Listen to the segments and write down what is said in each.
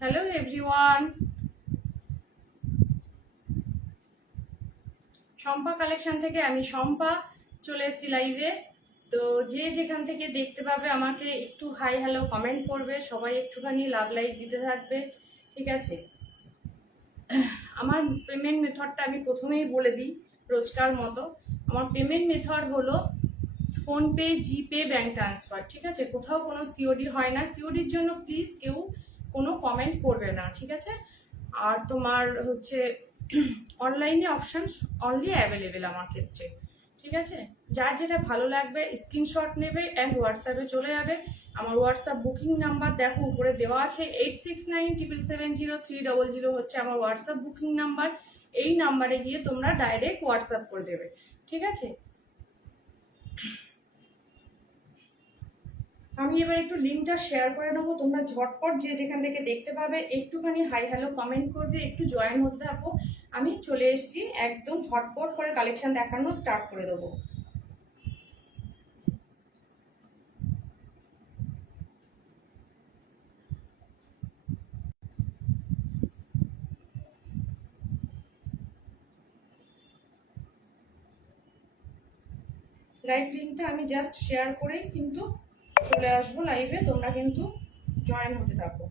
Hello everyone, Shampa collection থেকে আমি শম্পা চলে এসেছি লাইভে। তো যে যেখান থেকে দেখতে পাবে আমাকে একটু হাই হ্যালো কমেন্ট করবে, সবাই একটুখানি লাভ লাইক দিতে থাকবে, ঠিক আছে? আমার পেমেন্ট মেথডটা আমি প্রথমেই বলে দিই রোজকার মতো। আমার পেমেন্ট মেথড হলো ফোনপে, জিপে, ব্যাঙ্ক ট্রান্সফার, ঠিক আছে? কোথাও কোনো সিওডি হয় না। সিওডির জন্য প্লিজ কেউ কোনো কমেন্ট করবে না, ঠিক আছে? আর তোমার হচ্ছে অনলাইনে অপশান অনলি অ্যাভেলেবেল আমার ক্ষেত্রে, ঠিক আছে? যার যেটা ভালো লাগবে স্ক্রিনশট নেবে অ্যান্ড হোয়াটসঅ্যাপে চলে যাবে। আমার হোয়াটসঅ্যাপ বুকিং নাম্বার দেখো উপরে দেওয়া আছে, 8697770300 হচ্ছে আমার হোয়াটসঅ্যাপ বুকিং নাম্বার। এই নাম্বারে গিয়ে তোমরা ডাইরেক্ট হোয়াটসঅ্যাপ করে দেবে, ঠিক আছে? আমি এবার একটু লিঙ্কটা শেয়ার করে নেবো, তোমরা ঝটপট যে যেখান থেকে দেখতে পাবে একটুখানি হাই হ্যালো কমেন্ট করবে, একটু জয়েন হতে থাকো। আমি চলে এসেছি, একদম ঝটপট করে কালেকশন দেখানো স্টার্ট করে দেবো। লাইভ লিঙ্কটা আমি জাস্ট শেয়ার করেই কিন্তু চলে আসবো লাইভে, তোমরা কিন্তু জয়েন হতে থাকো।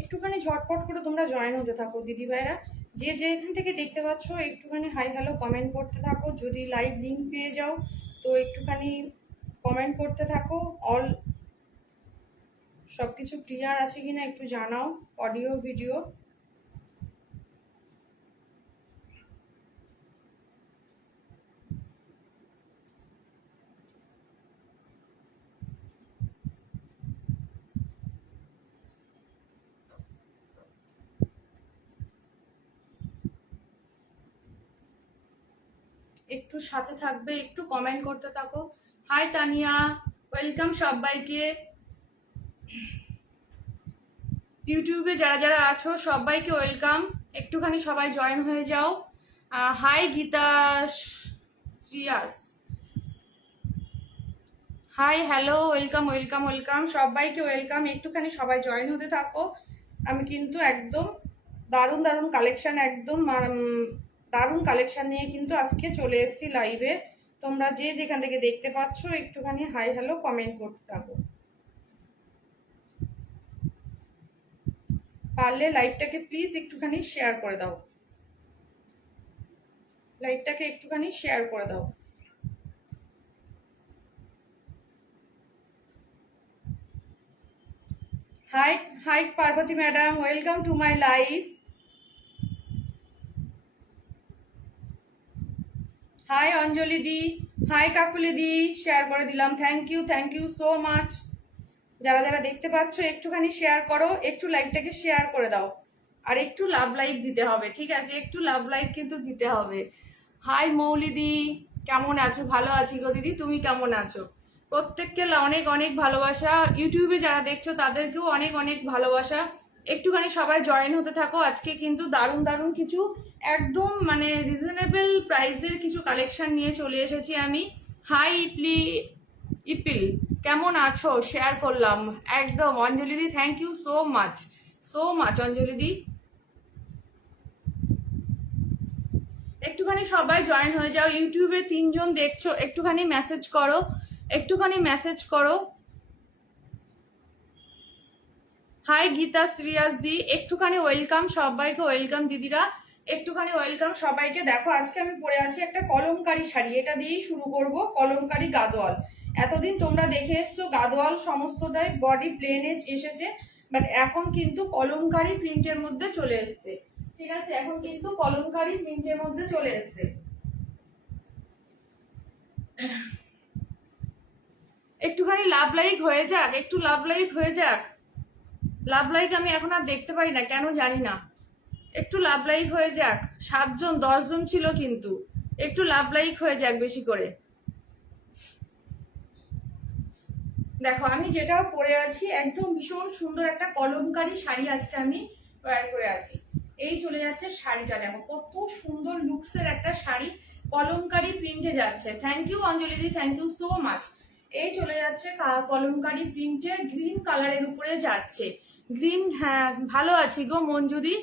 একটুখানি ঝটপট করে তোমরা জয়েন হতে থাকো দিদি ভাইরা, যে যেখান থেকে দেখতে পাচ্ছ একটুখানি হাই হ্যালো কমেন্ট করতে থাকো। যদি লাইভ লিঙ্ক পেয়ে যাও তো একটুখানি কমেন্ট করতে থাকো। অল সব কিছু ক্লিয়ার আছে কিনা একটু জানাও, অডিও ভিডিও। একটু সাথে থাকবে, একটু কমেন্ট করতে থাকো। হাই তানিয়া, ওয়েলকাম সবাইকে। ইউটিউবে যারা যারা আছো সবাইকে ওয়েলকাম, একটুখানি সবাই জয়েন হয়ে যাও। Hi Geeta Shreyas, hi hello, welcome welcome welcome, সবাইকে ওয়েলকাম। একটুখানি সবাই জয়েন হতে থাকো। আমি কিন্তু একদম দারুণ দারুণ কালেকশন, একদম দারুণ কালেকশন নিয়ে কিন্তু আজকে চলে এসেছি লাইভে। তোমরা যে যেখান থেকে দেখতে পাচ্ছ একটুখানি হাই হ্যালো কমেন্ট করতে থাকো। পারলে লাইভটাকে প্লিজ একটুখানি শেয়ার করে দাও, লাইভটাকে একটুখানি শেয়ার করে দাও। Hi hi Parvati madam, welcome to my live. Hi Anjali দি, হাই কাকুলি দি, শেয়ার করে দিলাম। Thank you so much. যারা যারা দেখতে পাচ্ছ একটুখানি শেয়ার করো, একটু লাইভটাকে শেয়ার করে দাও। আর একটু লাভ লাইক দিতে হবে, ঠিক আছে? একটু লাভ লাইক কিন্তু দিতে হবে। হাই মৌলিদি, কেমন আছো? ভালো আছি গো দিদি, তুমি কেমন আছো? প্রত্যেককে অনেক অনেক ভালোবাসা। ইউটিউবে যারা দেখছো তাদেরকেও অনেক অনেক ভালোবাসা। একটুখানি সবাই জয়েন হতে থাকো। আজকে কিন্তু দারুণ দারুণ কিছু একদম মানে রিজনেবল প্রাইসের কিছু কালেকশন নিয়ে চলে এসেছি আমি। হাই ইপিল, কেমন আছো? শেয়ার করলাম একদম। অঞ্জলিদি থ্যাংক ইউ সো মাচ অঞ্জলিদি। একটুখানি সবাই জয়েন হয়ে যাও। ইউটিউবে 3 জন দেখছো, একটুখানি মেসেজ করো, একটুখানি মেসেজ করো। হাই গীতা শ্রিয়াস দি, একটুখানি ওয়েলকাম, সবাইকে ওয়েলকাম দিদিরা, একটুখানি ওয়েলকাম সবাইকে। দেখো আজকে আমি পরে আছি একটা কলমকারি শাড়ি, এটা দিয়েই শুরু করব। কলমকারি গাদোয়াল, এতদিন তোমরা দেখে এসছো গাদোয়াল সমস্তটাই বডি প্লেনে এসেছে, বাট এখন কিন্তু কলমকারি প্রিন্টের মধ্যে চলে এসছে। ঠিক আছে, এখন কিন্তু কলমকারি প্রিন্টের মধ্যে চলে এসছে। একটুখানি লাভ লাইক হয়ে যাক, একটু লাভ লাইক হয়ে যাক। লাভ লাইক আমি এখন আর দেখতে পাই না, কেন জানি না। একটু লাভ লাইক হয়ে যাক। 7 জন 10 জন ছিল, কিন্তু একটু লাভ লাইক হয়ে যাক বেশি করে। দেখো আমি যেটা পরে আছি একদম ভীষণ সুন্দর একটা কলমকারি শাড়ি আজকে আমি ওয়্যার করে আছি। এই চলে যাচ্ছে শাড়িটা, দেখো কত সুন্দর লুকসের একটা শাড়ি, কলমকারি প্রিন্টে যাচ্ছে। থ্যাংক ইউ অঞ্জলি দি, থ্যাংক ইউ সো মাচ। এই চলে যাচ্ছে কলমকারি প্রিন্টে, গ্রিন কালারের উপরে যাচ্ছে। গ্রিন, হ্যাঁ ভালো আছি গো মঞ্জুদি।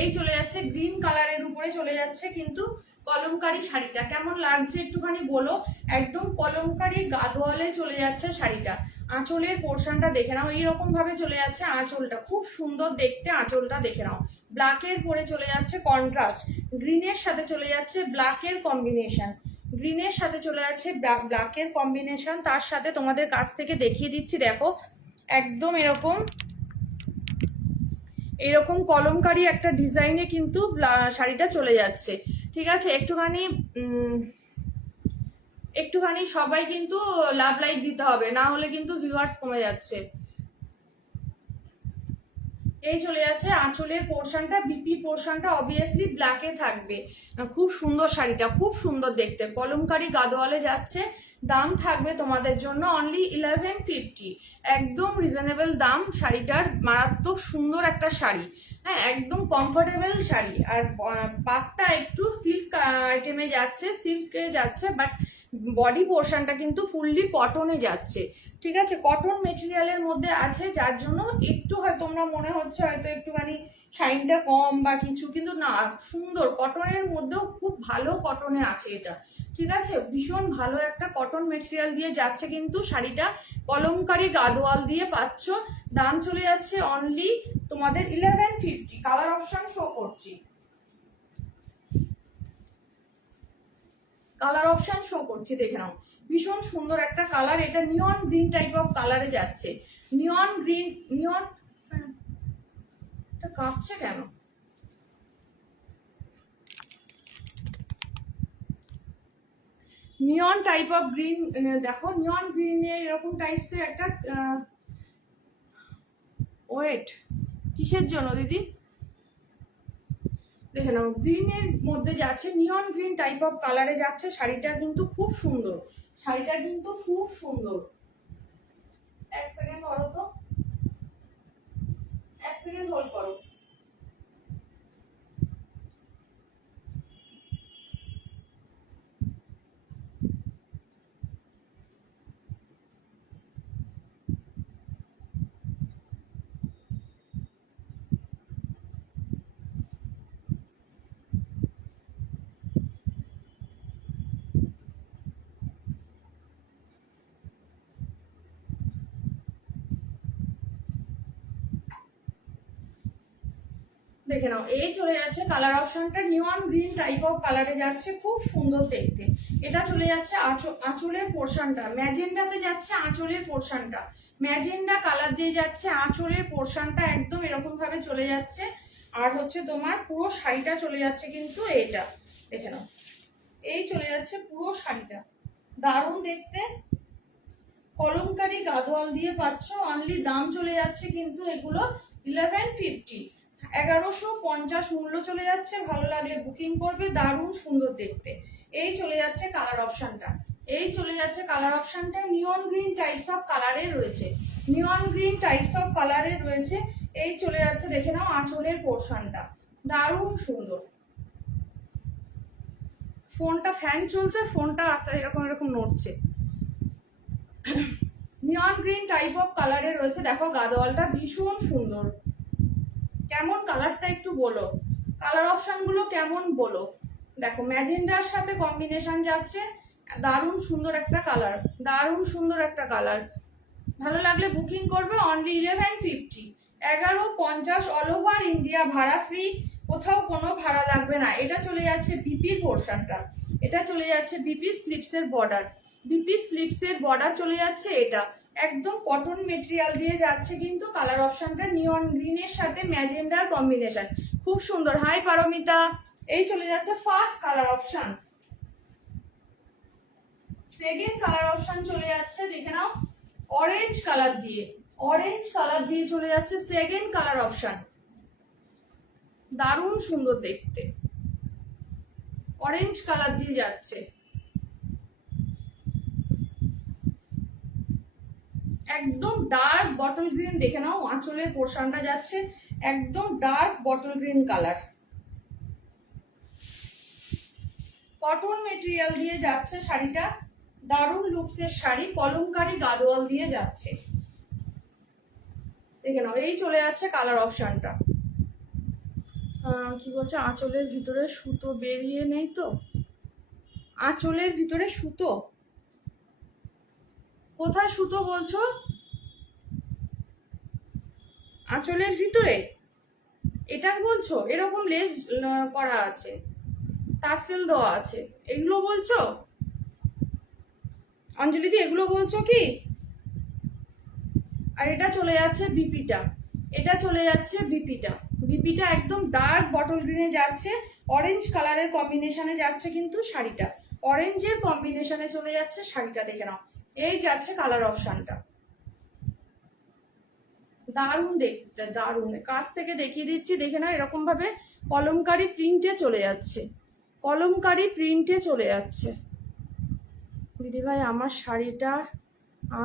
এই চলে যাচ্ছে গ্রিন কালারের উপরে চলে যাচ্ছে কিন্তু কলমকারি শাড়িটা। কেমন লাগছে একটুখানি বলো। একদম কলমকারি গাদোয়ালে চলে যাচ্ছে শাড়িটা। আঁচলের পোর্শনটা দেখে নাও, এইরকম ভাবে চলে যাচ্ছে আঁচলটা, খুব সুন্দর দেখতে আঁচলটা দেখে নাও। ব্ল্যাকের পরে চলে যাচ্ছে কন্ট্রাস্ট, গ্রিনের সাথে চলে যাচ্ছে ব্ল্যাকের কম্বিনেশন, গ্রিনের সাথে চলে যাচ্ছে ব্ল্যাকের কম্বিনেশন। তার সাথে তোমাদের কাছ থেকে দেখিয়ে দিচ্ছি, দেখো একদম এরকম এরকম কলমকারি একটা ডিজাইনে কিন্তু শাড়িটা চলে যাচ্ছে। ঠিক আছে, একটুখানি সবাই কিন্তু লাভ লাইক দিতে হবে, না হলে কিন্তু ভিউয়ার্স কমে যাচ্ছে। এই চলে যাচ্ছে আঁচলের পোর্শনটা, বিপি পোর্শনটা অবভিয়াসলি ব্ল্যাকে থাকবে। খুব সুন্দর শাড়িটা, খুব সুন্দর দেখতে, কলমকারি গাদোয়ালে যাচ্ছে। দাম থাকবে তোমাদের জন্য অনলি 1150, একদম রিজনেবল দাম শাড়িটার। মারাত্মক সুন্দর একটা শাড়ি, হ্যাঁ একদম কমফোর্টেবল শাড়ি। আর পাটটা একটু সিল্ক আইটেমে যাচ্ছে, সিল্কে যাচ্ছে, বাট বডি পোর্শনটা কিন্তু ফুললি কটনে যাচ্ছে। ঠিক আছে, কটন মেটেরিয়ালের মধ্যে আছে, যার জন্য একটু হয়তো তোমরা মনে হচ্ছে হয়তো একটুখানি শাইনটা কম বা কিছু, কিন্তু না, সুন্দর কটনের মধ্যেও খুব ভালো কটনে আছে এটা। ঠিক আছে, ভীষণ ভালো একটা কটন মেটেরিয়াল দিয়ে যাচ্ছে কিন্তু শাড়িটা, কলমকারি গাদোয়াল দিয়ে পাচ্ছ। দাম চলে যাচ্ছে অনলি তোমাদের 1150। কালার অপশন শো করছি, কালার অপশন শো করছি, দেখে নাও। ভীষণ সুন্দর একটা কালার, এটা নিয়ন গ্রিন টাইপ অফ কালারে যাচ্ছে। নিয়ন গ্রিন, নিয়ন, এটা কাঁপছে কেন? নিয়ন টাইপ অফ গ্রিন, দেখো নিয়ন গ্রিনের এরকম টাইপসের একটা ওয়েট কিসের জন্য দিদি, দেখে নাও গ্রিনের মধ্যে যাচ্ছে, নিয়ন গ্রিন টাইপ অফ কালারে যাচ্ছে। শাড়িটা কিন্তু খুব সুন্দর, শাড়িটা কিন্তু খুব সুন্দর। এক সেকেন্ড করো তো, এক সেকেন্ড হোল্ড করো। দেখে নাও, এই চলে যাচ্ছে কালার অপশনটা, নিয়ন গ্রিন টাইপ অফ কালারে যাচ্ছে, খুব সুন্দর দেখতে। এটা চলে যাচ্ছে আঁচলের পোর্শনটা, ম্যাজেন্ডাতে যাচ্ছে আঁচলের পোর্শনটা, ম্যাজেন্ডা কালার দিয়ে যাচ্ছে আঁচলের পোর্শনটা, একদম এরকম ভাবে চলে যাচ্ছে। আর হচ্ছে তোমার পুরো শাড়িটা চলে যাচ্ছে কিন্তু এটা, দেখে নাও এই চলে যাচ্ছে পুরো শাড়িটা, দারুণ দেখতে। কলমকারি গাদোয়াল দিয়ে পাচ্ছ অনলি, দাম চলে যাচ্ছে কিন্তু এগুলো 1150, 1150 মূল্য চলে যাচ্ছে। ভালো লাগলে বুকিং করবে, দারুণ সুন্দর দেখতে। এই চলে যাচ্ছে কালার অপশনটা, এই চলে যাচ্ছে কালার অপশনটা, নিয়ন গ্রিন টাইপস অফ কালারে রয়েছে, নিয়ন গ্রিন টাইপস অফ কালারে রয়েছে। এই চলে যাচ্ছে, দেখে নাও আঁচলের পোর্শনটা, দারুণ সুন্দর। ফোনটা ফ্যান চলছে, ফোনটা আস্তে এরকম এরকম নড়ছে। নিয়ন গ্রিন টাইপ অফ কালারে রয়েছে, দেখো গাদোয়ালটা ভীষণ সুন্দর, কেমন কালারটা একটু বলো, কালার অপশন গুলো কেমন বলো। দেখো ম্যাজেন্ডার সাথে কম্বিনেশন যাচ্ছে, দারুণ সুন্দর একটা কালার, দারুণ সুন্দর একটা কালার। ভালো লাগলে বুকিং করবে, অনলি 1150, 1150 অল ওভার ইন্ডিয়া, ভাড়া ফ্রি, কোথাও কোনো ভাড়া লাগবে না। এটা চলে যাচ্ছে বিপি পোর্শনটা, এটা চলে যাচ্ছে বিপি স্লিপসের বর্ডার, বিপি স্লিপসের বর্ডার চলে যাচ্ছে। এটা একদম কটন মেটেরিয়াল দিয়ে যাচ্ছে, কিন্তু কালার অপশনটা নিয়ন গ্রিনের সাথে ম্যাজেন্ডার কম্বিনেশন, খুব সুন্দর। হাই পারমিতা। এই চলে যাচ্ছে first colour option. Second colour option চলে যাচ্ছে, দেখে নাও, অরেঞ্জ কালার দিয়ে, অরেঞ্জ কালার দিয়ে চলে যাচ্ছে সেকেন্ড কালার অপশন, দারুণ সুন্দর দেখতে, অরেঞ্জ কালার দিয়ে যাচ্ছে। একদম ডার্ক বটল গ্রিন, দেখে নাও আঁচলের পোর্শনটা যাচ্ছে একদম dark bottle green colour, cotton material দিয়ে যাচ্ছে শাড়িটা, দারুণ লুকসের শাড়ি, কলমকারী গাদোয়াল দিয়ে যাচ্ছে। দেখে নাও, এই চলে যাচ্ছে কালার অপশনটা। কি বলছে, আঁচলের ভিতরে সুতো বেরিয়ে নেই তো, আঁচলের ভিতরে সুতো, কোথায় সুতো বলছো? আঁচলের ভিতরে এটা বলছো? এরকম লেস করা আছে, টার্সেল দেওয়া আছে, এগুলো বলছো অঞ্জলি দি? এগুলো বলছো কি? আর এটা চলে যাচ্ছে বিপিটা, এটা চলে যাচ্ছে বিপিটা, বিপিটা একদম ডার্ক বটল গ্রিনে যাচ্ছে, অরেঞ্জ কালারের কম্বিনেশনে যাচ্ছে, কিন্তু শাড়িটা অরেঞ্জের কম্বিনেশনে চলে যাচ্ছে শাড়িটা। দেখে নাও, এই যাচ্ছে কালার অপশনটা, দারুণ দেখতে, দারুণ। কাছ থেকে দেখিয়ে দিচ্ছি, দেখে নাও, এরকম ভাবে কলমকারি প্রিন্টে চলে যাচ্ছে, কলমকারি প্রিন্টে চলে যাচ্ছে। দিদিভাই আমার শাড়িটা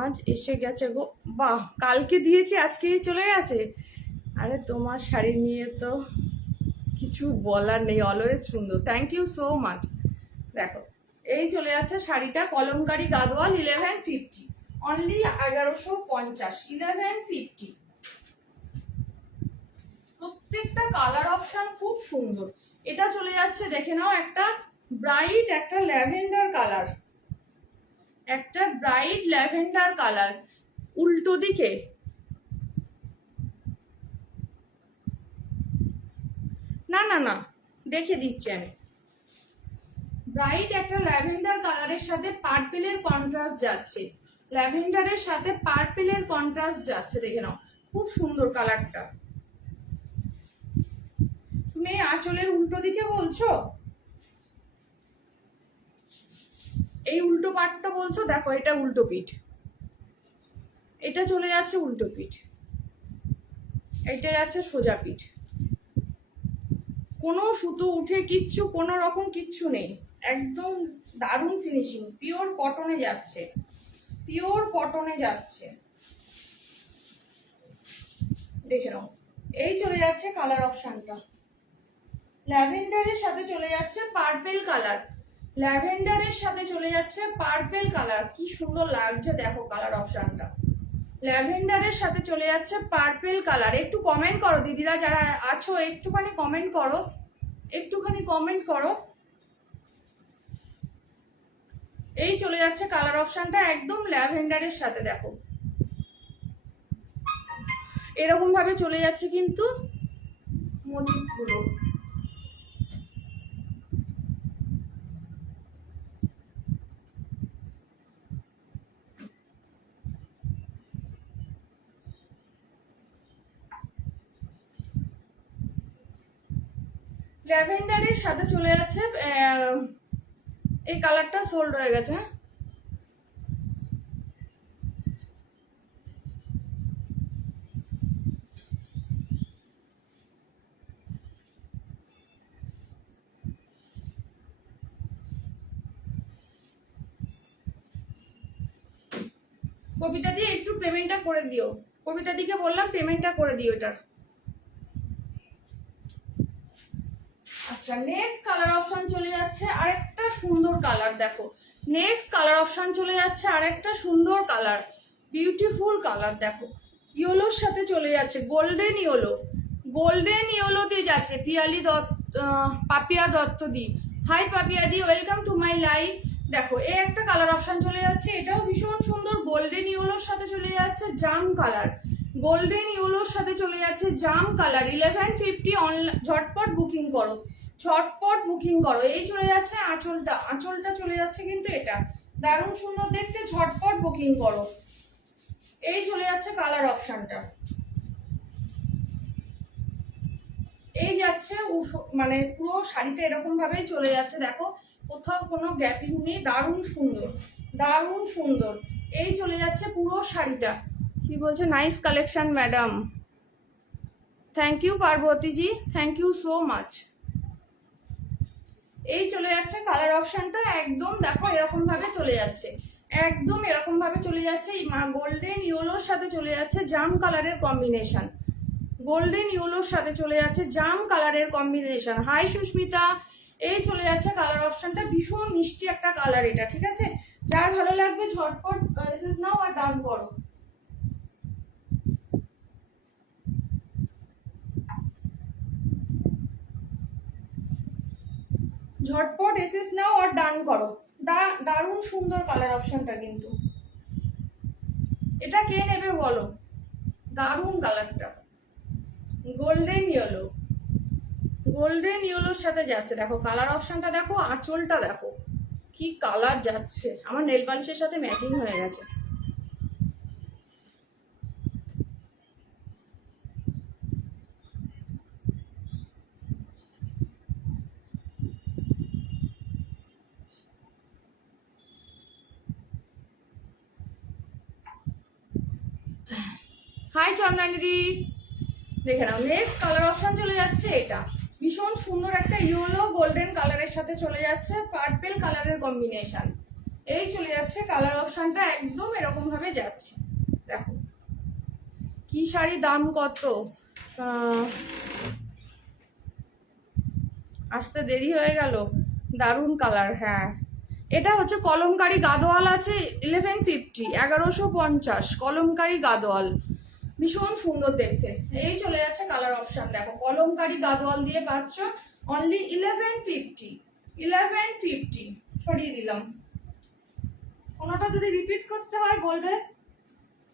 আজ এসে গেছে গো। বাহ, কালকে দিয়েছি আজকেই চলে গেছে। আরে তোমার শাড়ি নিয়ে তো কিছু বলার নেই, অলওয়েজ সুন্দর, থ্যাংক ইউ সো মাচ। দেখো, এই চলে যাচ্ছে শাড়িটা, কলমকারী গাদোয়াল, 1150, অনলি 1150, 1150। প্রত্যেকটা কালার অপশন খুব সুন্দর। এটা চলে যাচ্ছে, দেখে নাও, একটা ব্রাইট, একটা ল্যাভেন্ডার কালার, একটা ব্রাইট ল্যাভেন্ডার কালার, উল্টো দিকে, না না না দেখে দিচ্ছি আমি, ব্রাইট একটা ল্যাভেন্ডার কালারের সাথে পার্পেলের কন্ট্রাস্ট যাচ্ছে, ল্যাভেন্ডারের সাথে পার্পেলের কন্ট্রাস্ট যাচ্ছে, দেখে নাও, খুব সুন্দর কালারটা। তুমি আঁচলের উল্টো দিকে বলছো, এই উল্টো পাটটা বলছো? দেখো, এটা উল্টো পিঠ, এটা চলে যাচ্ছে উল্টো পিঠ, এটা যাচ্ছে সোজা পিঠ, কোনো সুতো উঠে কিচ্ছু, কোনো রকম কিচ্ছু নেই, একদম দারুণ ফিনিশিং, পিওর কটনে যাচ্ছে, পিওর কটনে যাচ্ছে। দেখে নাও, এই চলে যাচ্ছে কালার অপশনটা, ল্যাভেন্ডারের সাথে চলে যাচ্ছে পার্পেল কালার, ল্যাভেন্ডারের সাথে চলে যাচ্ছে পার্পেল কালার, কি সুন্দর লাগছে দেখো কালার অপশনটা, ল্যাভেন্ডারের সাথে চলে যাচ্ছে পার্পেল কালার। একটু কমেন্ট করো দিদিরা যারা আছো, একটুখানি কমেন্ট করো, একটুখানি কমেন্ট করো। এই চলে যাচ্ছে কালার অপশনটা একদম ল্যাভেন্ডারের সাথে, দেখো এরকম ভাবে চলে যাচ্ছে কিন্তু মোটিভগুলো। ল্যাভেন্ডারের সাথে চলে যাচ্ছে, এই কালারটা সোল্ড হয়ে গেছে, হ্যাঁ কবিতা দিয়ে একটু পেমেন্টটা করে দিও, কবিতা দিকে বললাম পেমেন্টটা করে দিও এটার। আচ্ছা, নেক্সট কালার অপশন চলে যাচ্ছে আরেকটা সুন্দর কালার, দেখো নেক্সট কালার অপশন চলে যাচ্ছে আরেকটা সুন্দর কালার, বিউটিফুল কালার, দেখো ইয়েলোর সাথে চলে যাচ্ছে, গোল্ডেন ইয়েলো, গোল্ডেন ইয়েলো দিয়ে যাচ্ছে পিয়ালি দত্ত, পাপিয়া দত্ত দি। হাই পাপিয়া দি, ওয়েলকাম টু মাই লাইভ। দেখো এই একটা কালার অপশন চলে যাচ্ছে, এটাও ভীষণ সুন্দর, গোল্ডেন ইয়েলোর সাথে চলে যাচ্ছে জাম কালার, গোল্ডেন ইয়েলোর সাথে চলে যাচ্ছে জাম কালার। 1150 অনলাইন, ঝটপট বুকিং করো, ঝটপট বুকিং করো। এই চলে যাচ্ছে আঁচলটা, আঁচলটা চলে যাচ্ছে কিন্তু এটা দারুণ সুন্দর দেখতে, ঝটপট বুকিং করো। এই চলে যাচ্ছে কালার অপশনটা, এই যাচ্ছে মানে পুরো শাড়িটা এরকম ভাবেই চলে যাচ্ছে, দেখো কোথাও কোনো গ্যাপিং নেই, দারুণ সুন্দর, দারুণ সুন্দর। এই চলে যাচ্ছে পুরো শাড়িটা। কি বলছে, nice collection madam, thank you Parvatiji, thank you so much. এই চলে যাচ্ছে কালার অপশনটা, একদম দেখো এরকম ভাবে চলে যাচ্ছে, একদম এরকম ভাবে চলে যাচ্ছে। গোল্ডেন ইয়েলোর সাথে চলে যাচ্ছে জাম কালারের কম্বিনেশন, গোল্ডেন ইয়েলোর সাথে চলে যাচ্ছে জাম কালারের কম্বিনেশন। হাই সুস্মিতা, এই চলে যাচ্ছে কালার অপশনটা, ভীষণ মিষ্টি একটা কালার এটা, ঠিক আছে? যার ভালো লাগবে ঝটপট মেসেজ নাও আর ডান করো। ঝটপট এসএস নাও আর ডান করো। দারুণ সুন্দর কালার অপশনটা কিন্তু, এটা কে নেবে বলো? দারুণ কালারটা, গোল্ডেন ইয়েলো, গোল্ডেন ইয়েলোর সাথে যাচ্ছে, দেখো কালার অপশনটা দেখো, আঁচলটা দেখো কি কালার যাচ্ছে, আমার নেল পালিশের সাথে ম্যাচিং হয়ে গেছে। হাই চন্দ্রানিদি, দেখে নাও নেক্সট কালার অপশন চলে যাচ্ছে, এটা ভীষণ সুন্দর একটা ইয়েলো গোল্ডেন কালারের সাথে চলে যাচ্ছে, পার্পেল কালারের কম্বিনেশন। এই চলে যাচ্ছে কালার অপশনটা, একদম এরকম ভাবে যাচ্ছে। দেখো কি শাড়ি, দাম কত? আসতে দেরি হয়ে গেল, দারুণ কালার। হ্যাঁ, এটা হচ্ছে কলমকারি গাদোয়াল আছে, 1150, 1150 কলমকারি গাদোয়াল, ভীষণ সুন্দর দেখতে। এই চলে যাচ্ছে কালার অপশন, দেখো কলমকারি গাদোয়াল দিয়ে পাচ্ছ অনলি 1150, 1150। সরিয়ে দিলাম, কোনোটা যদি রিপিট করতে হয় বলবে,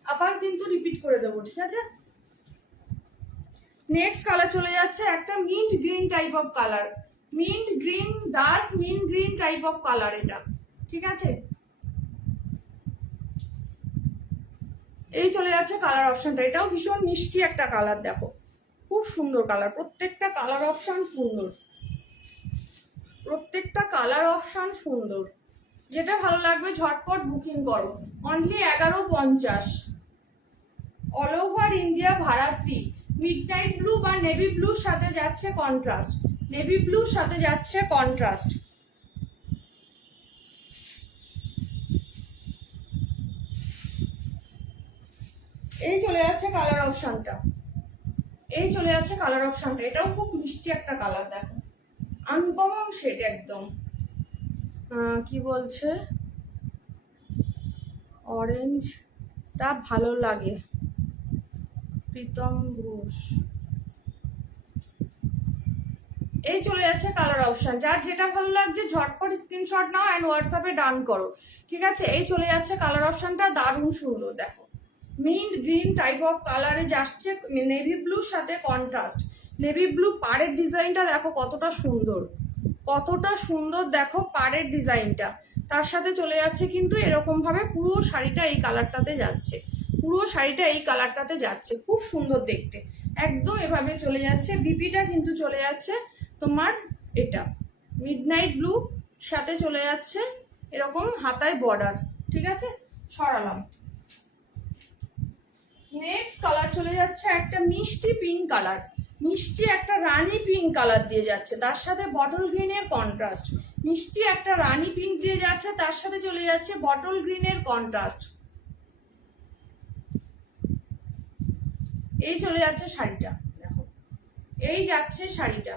আবার কিন্তু রিপিট করে দেবো, ঠিক আছে? নেক্সট কালার চলে যাচ্ছে একটা mint green type of colour, mint green, dark mint green type of colour এটা, ঠিক আছে? এই চলে যাচ্ছে কালার অপশনটা, এটাও ভীষণ মিষ্টি একটা কালার, দেখো খুব সুন্দর কালার, প্রত্যেকটা কালার অপশন সুন্দর, প্রত্যেকটা কালার অপশন সুন্দর। যেটা ভালো লাগবে ঝটপট বুকিং করো, অনলি 1150, অল ওভার ইন্ডিয়া ভাড়া ফ্রি। মিডনাইট ব্লু বা নেভি ব্লুর সাথে যাচ্ছে কন্ট্রাস্ট, নেভি ব্লুর সাথে যাচ্ছে কন্ট্রাস্ট। এই চলে যাচ্ছে কালার অপশনটা, এই চলে যাচ্ছে কালার অপশনটা, এটাও খুব মিষ্টি একটা কালার, দেখো আনকমন শেড একদম। কি বলছে, অরেঞ্জটা ভালো লাগে, প্রীতম ঘোষ। এই চলে যাচ্ছে কালার অপশন, যার যেটা ভালো লাগছে ঝটপট স্ক্রিনশট নাও অ্যান্ড হোয়াটসঅ্যাপে ডান করো, ঠিক আছে? এই চলে যাচ্ছে কালার অপশনটা, দারুণ সুন্দর, দেখো মিন্ট গ্রিন টাইপ অফ কালারে যাচ্ছে, নেভি ব্লুর সাথে কন্ট্রাস্ট, নেভি ব্লু পাড়ের ডিজাইনটা দেখো কতটা সুন্দর, কতটা সুন্দর দেখো পাড়ের ডিজাইনটা, তার সাথে চলে যাচ্ছে কিন্তু এরকম ভাবে পুরো শাড়িটা এই কালারটাতে যাচ্ছে, পুরো শাড়িটা এই কালারটাতে যাচ্ছে, খুব সুন্দর দেখতে, একদম এভাবে চলে যাচ্ছে। বিপিটা কিন্তু চলে যাচ্ছে তোমার এটা মিডনাইট ব্লু সাথে চলে যাচ্ছে এরকম হাতায় বর্ডার, ঠিক আছে? সরালাম। নেক্সট কালার চলে যাচ্ছে একটা মিষ্টি পিঙ্ক কালার, মিষ্টি একটা রানী পিঙ্ক কালার দিয়ে যাচ্ছে, তার সাথে বটল গ্রিনের কন্ট্রাস্ট, মিষ্টি একটা রানী পিঙ্ক দিয়ে যাচ্ছে, তার সাথে চলে যাচ্ছে বটল গ্রিনের কন্ট্রাস্ট। এই চলে যাচ্ছে শাড়িটা, দেখো এই যাচ্ছে শাড়িটা,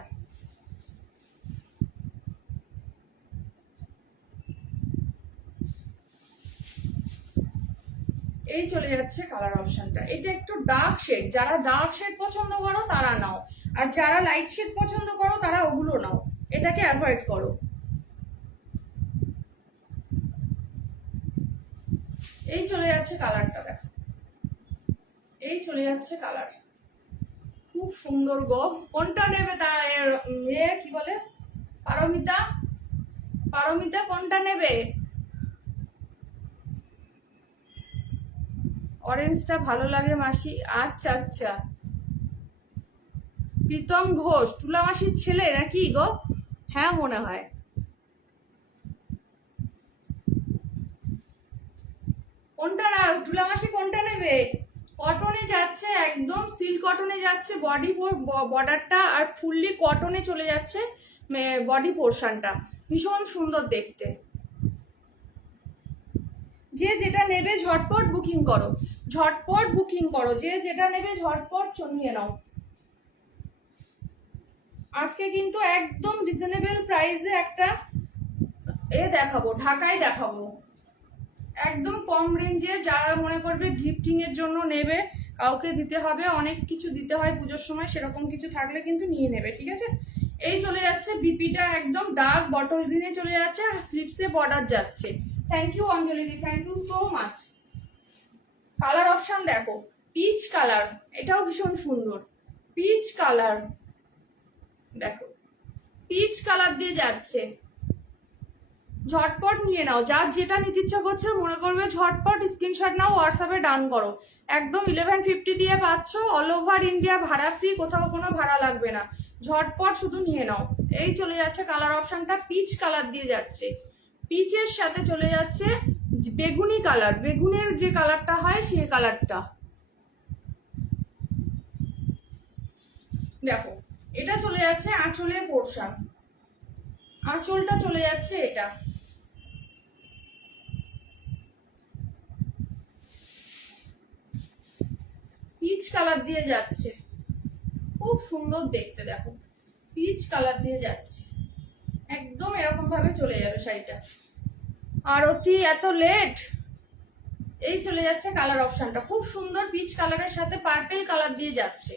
এই চলে যাচ্ছে কালার অপশনটা। এটা একটু ডার্ক শেড, যারা ডার্ক শেড পছন্দ করো তারা নাও, আর যারা লাইট শেড পছন্দ করো তারা ওগুলো নাও, এটাকে অ্যাভয়েড করো। এই চলে যাচ্ছে কালারটা, দেখো এই চলে যাচ্ছে কালার, খুব সুন্দর গো। কোনটা নেবে তা কি বলে, পারমিতা, পারমিতা কোনটা নেবে? অরেঞ্জটা ভালো লাগে মাসি, আচ্ছা আচ্ছা। প্রীতম ঘোষ তুলা মাসির ছেলে নাকি গো? হ্যাঁ মনে হয়। কোনটা তুলা মাসি কোনটা নেবে? কটনে যাচ্ছে, একদম সিল্ক কটনে যাচ্ছে বডি বর্ডারটা, আর ফুললি কটনে চলে যাচ্ছে বডি পোর্শনটা, ভীষণ সুন্দর দেখতে। যে যেটা নেবে ঝটপট বুকিং করো, ঝটপট বুকিং করো, যে যেটা নেবে ঝটপট নিয়ে নাও। আজকে কিন্তু একদম রিজনেবল প্রাইসে একটা দেখাবো, ঢাকায় দেখাবো, একদম কম রেঞ্জে। যারা মনে করবে গিফটিং এর জন্য নেবে, কাউকে দিতে হবে, অনেক কিছু দিতে হয় পুজোর সময়, সেরকম কিছু থাকলে কিন্তু নিয়ে নেবে, ঠিক আছে। এই চলে যাচ্ছে বিপিটা একদম ডার্ক বটল গ্রিনে চলে যাচ্ছে, স্লিপসে বর্ডার যাচ্ছে। থ্যাংক ইউ অঞ্জলি দি, thank you so much. Colour option দেখো, পিচ কালার, এটাও ভীষণ সুন্দর, পিচ কালার দেখো, পিচ কালার দিয়ে যাচ্ছে। ঝটপট নিয়ে নাও, যার যেটা নিতে ইচ্ছা করছে মনে করবে ঝটপট স্ক্রিনশট নাও, হোয়াটসঅ্যাপে ডান করো। একদম 1150 দিয়ে পাচ্ছ, অল ওভার ইন্ডিয়া ভাড়া ফ্রি, কোথাও কোনো ভাড়া লাগবে না, ঝটপট শুধু নিয়ে নাও। এই চলে যাচ্ছে কালার অপশনটা, পিচ কালার দিয়ে যাচ্ছে, পিচের সাথে চলে যাচ্ছে বেগুনি কালার, বেগুনের যে কালারটা হয় সেই কালারটা দেখো। এটা চলে যাচ্ছে আঁচলের পোর্শন, আঁচলটা চলে যাচ্ছে এটা, পিচ কালার দিয়ে যাচ্ছে, খুব সুন্দর দেখতে দেখো, পিচ কালার দিয়ে যাচ্ছে, একদম এরকম ভাবে চলে যাবে শাড়িটা। আরতি এত লেট। এই চলে যাচ্ছে কালার অপশনটা, খুব সুন্দর পিচ কালারের সাথে পার্পল কালার দিয়ে যাচ্ছে,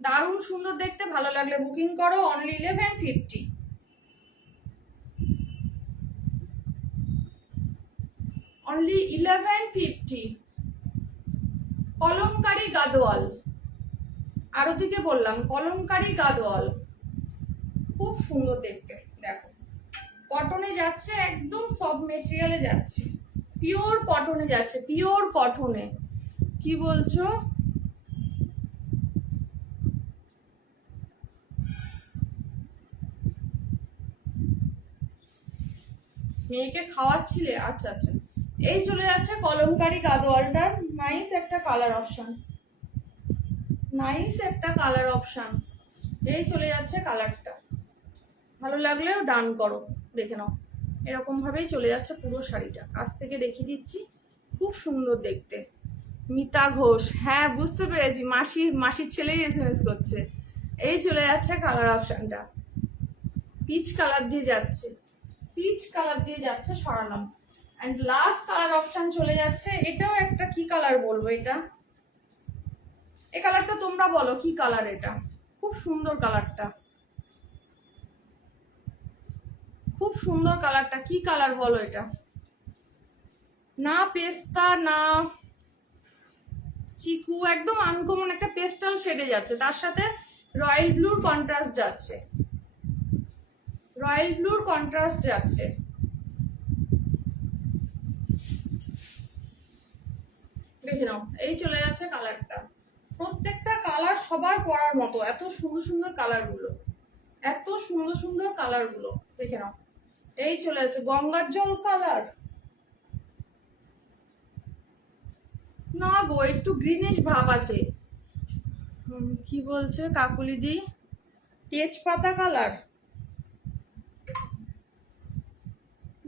দারুণ সুন্দর দেখতে। ভালো লাগলে বুকিং করো, অনলি 1150, অনলি 1150। কলমকারী গাদোয়াল, আরতিকে বললাম কলমকারী গাদোয়াল, খুব সুন্দর দেখতে দেখো, কটনে যাচ্ছে, একদম সব মেটেরিয়ালে যাচ্ছে, পিওর কটনে যাচ্ছে, পিওর কটনে। কি বলছো? মেয়েকে খাওয়াচ্ছিলে, আচ্ছা আচ্ছা। এই চলে যাচ্ছে কলমকারী গাদোয়ালটা, নাইস একটা কালার অপশন, নাইস একটা কালার অপশন। এই চলে যাচ্ছে কালারটা, ভালো লাগলেও ডান করো, দেখে নাও। এরকম ভাবেই চলে যাচ্ছে পুরো শাড়িটা, কাছ থেকে দেখিয়ে দিচ্ছি, খুব সুন্দর দেখতে। মিতা ঘোষ, হ্যাঁ বুঝতে পেরেছি, মাসির ছেলেই এসএমএস করছে। এই চলে যাচ্ছে কালার অপশনটা, পিচ কালার দিয়ে যাচ্ছে, পিচ কালার দিয়ে যাচ্ছে, সরালাম। এন্ড লাস্ট কালার অপশন চলে যাচ্ছে, এটাও একটা কি কালার বলবো, এটা এই কালারটা তোমরা বলো কি কালার, এটা খুব সুন্দর কালারটা, খুব সুন্দর কালারটা, কি কালার বলো এটা? না পেস্তা না চিকু, একদম আনকমন একটা পেস্টাল শেডে যাচ্ছে, তার সাথে রয়্যাল ব্লুর কন্ট্রাস্ট যাচ্ছে, রয়্যাল ব্লুর কন্ট্রাস্ট যাচ্ছে। দেখে নাও, এই চলে যাচ্ছে কালারটা, প্রত্যেকটা কালার সবার পরার মতো, এত সুন্দর সুন্দর কালার গুলো, এত সুন্দর সুন্দর কালার গুলো, দেখে নাও। এই চলে যাচ্ছে গঙ্গার জল কালার, না গো একটু গ্রিনিশ ভাব আছে। কি বলছে কাকুলিদি? তেজপাতা কালার,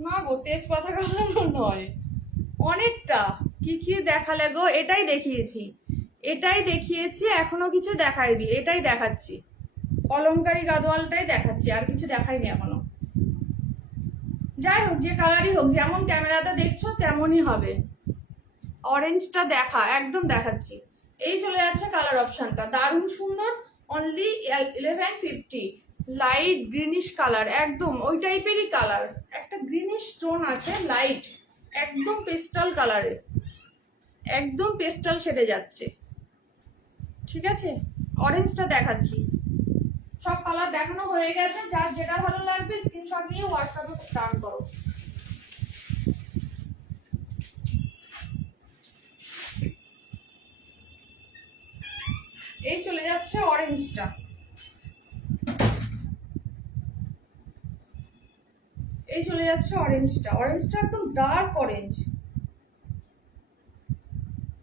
না গো তেজপাতা কালারও নয়, অনেকটা। কি কি দেখালে গো? এটাই দেখিয়েছি, এটাই দেখিয়েছি, এখনো কিছু দেখাইনি, এটাই দেখাচ্ছি, কলমকারী গাদোয়ালটাই দেখাচ্ছি, আর কিছু দেখাইনি এখনো। যাই হোক, যে কালারই হোক, যেমন ক্যামেরাতে দেখছো তেমনই হবে। অরেঞ্জটা দেখা, একদম দেখাচ্ছি। এই চলে যাচ্ছে কালার অপশনটা, দারুণ সুন্দর, অনলি 1150। লাইট গ্রিনিশ কালার, একদম ওই টাইপেরই কালার, একটা গ্রিনিশ টোন আছে লাইট, একদম পেস্টাল কালারে, একদম পেস্টাল শেডে যাচ্ছে। ঠিক আছে, অরেঞ্জটা দেখাচ্ছি। সব কালার দেখানো হয়ে গেছে, যার যেটা ভালো লাগবে স্ক্রিনশট নিয়ে হোয়াটসঅ্যাপে টার্ন করো। এই চলে যাচ্ছে অরেঞ্জটা, এই চলে যাচ্ছে অরেঞ্জটা, অরেঞ্জটা একদম ডার্ক অরেঞ্জ,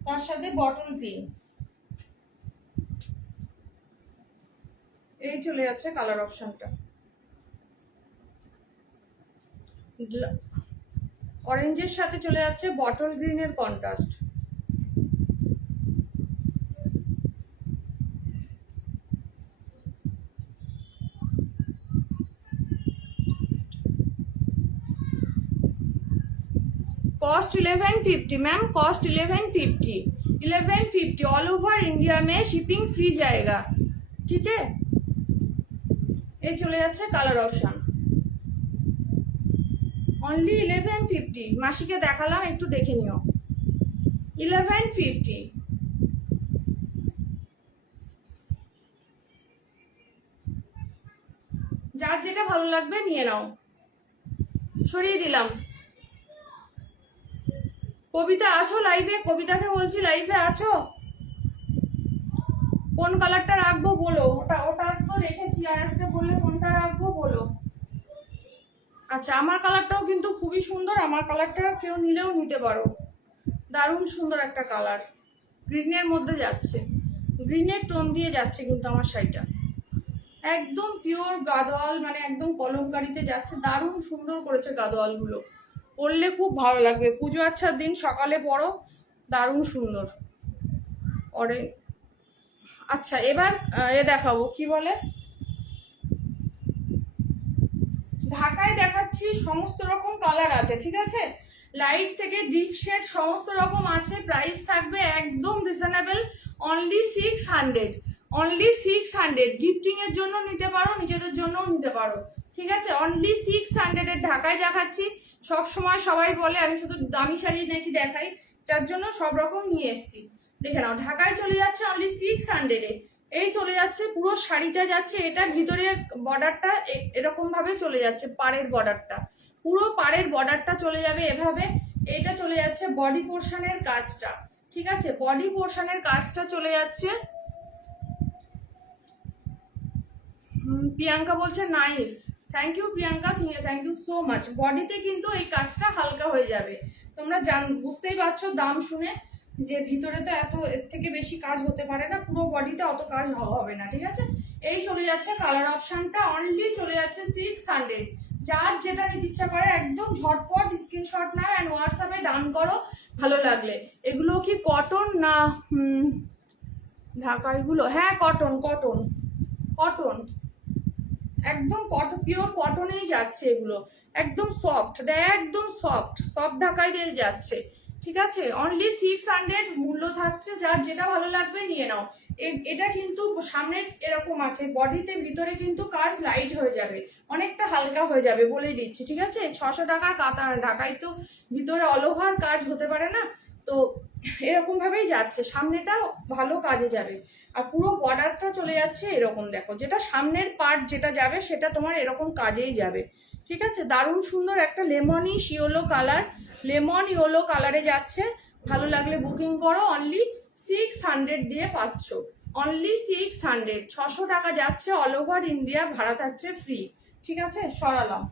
তার সাথে বটল গ্রিন। এই চলে যাচ্ছে কালার অপশনটা, অরেঞ্জের সাথে চলে যাচ্ছে বটল গ্রিনের contrast. Cost 1150 ma'am, cost 1150, 1150 all over India में शिपिंग फ्री जाएगा। ठीक है, ये चले যাচ্ছে কালার অপশন, অনলি 1150। মাসিকে দেখালাম, একটু দেখে নিও, 1150। যার যেটা ভালো লাগবে নিয়ে নাও। সরিয়ে দিলাম। কবিতা আছো লাইভে? কবিতাকে বলছি লাইভে আছো? কোন কালারটা রাখবো বলো, ওটা ওটা তো রেখেছি, আর একটা বললে কোনটা রাখবো বলো। আচ্ছা, আমার কালারটাও কিন্তু খুবই সুন্দর, আমার কালারটা কেউ নিলেও নিতে পারো, দারুণ সুন্দর একটা কালার, গ্রিনের মধ্যে যাচ্ছে, গ্রিনের টোন দিয়ে যাচ্ছে কিন্তু আমার শাড়িটা, একদম পিওর গাদোয়াল, মানে একদম কলমকারিতে যাচ্ছে, দারুণ সুন্দর করেছে গাদোয়ালগুলো, পরলে খুব ভালো লাগবে, পুজো আচ্ছার দিন সকালে পরো, দারুণ সুন্দর। অরে আচ্ছা, এবার এ দেখাবো, কি বলে, ঢাকায় দেখাচ্ছি, সমস্ত রকম কালার আছে। ঠিক আছে, লাইট থেকে ডিপ শেড সমস্ত রকম আছে, প্রাইস থাকবে একদম রিজনেবল, অনলি 600, অনলি 600। গিফটিং এর জন্য নিতে পারো, নিজেদের জন্যও নিতে পারো। ঠিক আছে, অনলি 600 এর ঢাকায় দেখাচ্ছি। সব সময় সবাই বলে আমি শুধু দামি শাড়ি নাকি দেখাই, যার জন্য সব রকম নিয়ে এসেছি। দেখে নাও, ঢাকায় চলে যাচ্ছে অনলি 600 এ। এই চলে যাচ্ছে, পুরো শাড়িটা যাচ্ছে, এটা ভিতরে বর্ডারটা এরকম ভাবে চলে যাচ্ছে, পাড়ের বর্ডারটা, পুরো পাড়ের বর্ডারটা চলে যাবে এভাবে। এটা চলে যাচ্ছে বডি পোর্শনের কাজটা। ঠিক আছে, বডি পোর্শনের কাজটা চলে যাচ্ছে। প্রিয়াঙ্কা বলছে nice, thank you Priyanka, thank you so much. বডিতে কিন্তু এই কাজটা হালকা হয়ে যাবে, তোমরা বুঝতেই পারছো দাম শুনে যে ভিতরে তো এত, এর থেকে বেশি কাজ হতে পারে না, পুরো বডিতে অত কাজ হবে না। ঠিক আছে, এই চলে যাচ্ছে কালার অপশনটা, অনলি চলে যাচ্ছে 600। যার যেটা নিতে ইচ্ছা করে একদম ঝটপট স্ক্রিনশট নাও অ্যান্ড হোয়াটসঅ্যাপে ডান করো ভালো লাগলে। এগুলো কি কটন না ঢাকা? এগুলো হ্যাঁ কটন, কটন, কটন, একদম কটন, পিওর কটনেই যাচ্ছে এগুলো, একদম সফট, একদম সফট, সফট ঢাকাই দিয়ে যাচ্ছে। ঠিক আছে, অনলি 600 মূল্য থাকছে, যার যেটা ভালো লাগবে নিয়ে নাও। এটা কিন্তু সামনের এরকম আছে, বডিতে ভিতরে কিন্তু কাজ লাইট হয়ে যাবে, অনেকটা হালকা হয়ে যাবে বলেই দিচ্ছি। ঠিক আছে, 600 টাকার কাতার, ঢাকায় তো ভিতরে অল ওভার কাজ হতে পারে না, তো এরকম ভাবেই যাচ্ছে, সামনেটা ভালো কাজে যাবে, আর পুরো বর্ডারটা চলে যাচ্ছে এরকম, দেখো যেটা সামনের পার্ট যেটা যাবে সেটা তোমার এরকম কাজেই যাবে। ঠিক আছে, দারুণ সুন্দর একটা lemonish yellow colour, lemon yellow কালারে যাচ্ছে, ভালো লাগলে বুকিং করো, অনলি 600 দিয়ে পাচ্ছ, অনলি 600, 600 টাকা যাচ্ছে, অল ওভার ইন্ডিয়া ভাড়া থাকছে ফ্রি। ঠিক আছে, সরালাম।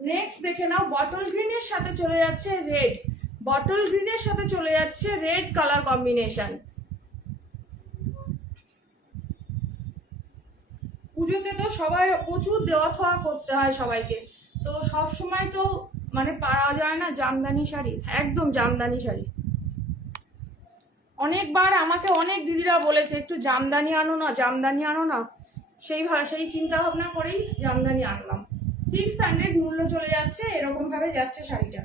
নেক্সট দেখে নাও, বটল গ্রিনের সাথে চলে যাচ্ছে রেড, বটল গ্রিনের সাথে চলে যাচ্ছে রেড কালার কম্বিনেশন। পুজোতে তো সবাই প্রচুর দেওয়া থাওয়া করতে হয় সবাইকে, তো সব সময় তো মানে পারা যায় না জামদানি শাড়ি, একদম জামদানি শাড়ি। অনেকবার আমাকে অনেক দিদিরা বলেছে একটু জামদানি আনো না, জামদানি আনো না, সেই চিন্তা ভাবনা করেই জামদানি আনলাম। 600 মূল্য চলে যাচ্ছে, এরকম ভাবে যাচ্ছে শাড়িটা,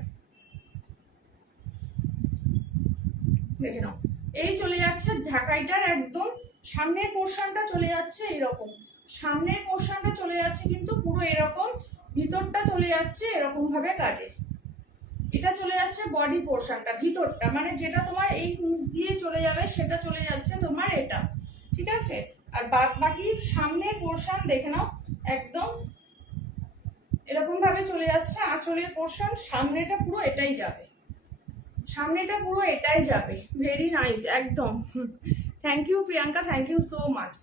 দেখে নাও। এই চলে যাচ্ছে ঢাকাইটার একদম সামনের পোর্শনটা চলে যাচ্ছে এরকম, সামনের পোর্শনটা চলে যাচ্ছে কিন্তু পুরো এরকম, ভিতরটা চলে যাচ্ছে এরকম ভাবে কাজে। এটা চলে যাচ্ছে বডি পোর্শনটা, ভিতরটা মানে যেটা তোমার এই নিচ দিয়ে চলে যাবে সেটা চলে যাচ্ছে তোমার এটা, ঠিক আছে। আর বাদ বাকি সামনের পোর্শন দেখে নাও একদম এরকম ভাবে চলে যাচ্ছে। আঁচলের পোর্শন সামনেটা পুরো এটাই যাবে, সামনেটা পুরো এটাই যাবে। ভেরি নাইস, একদম। Thank you Priyanka, thank you so much.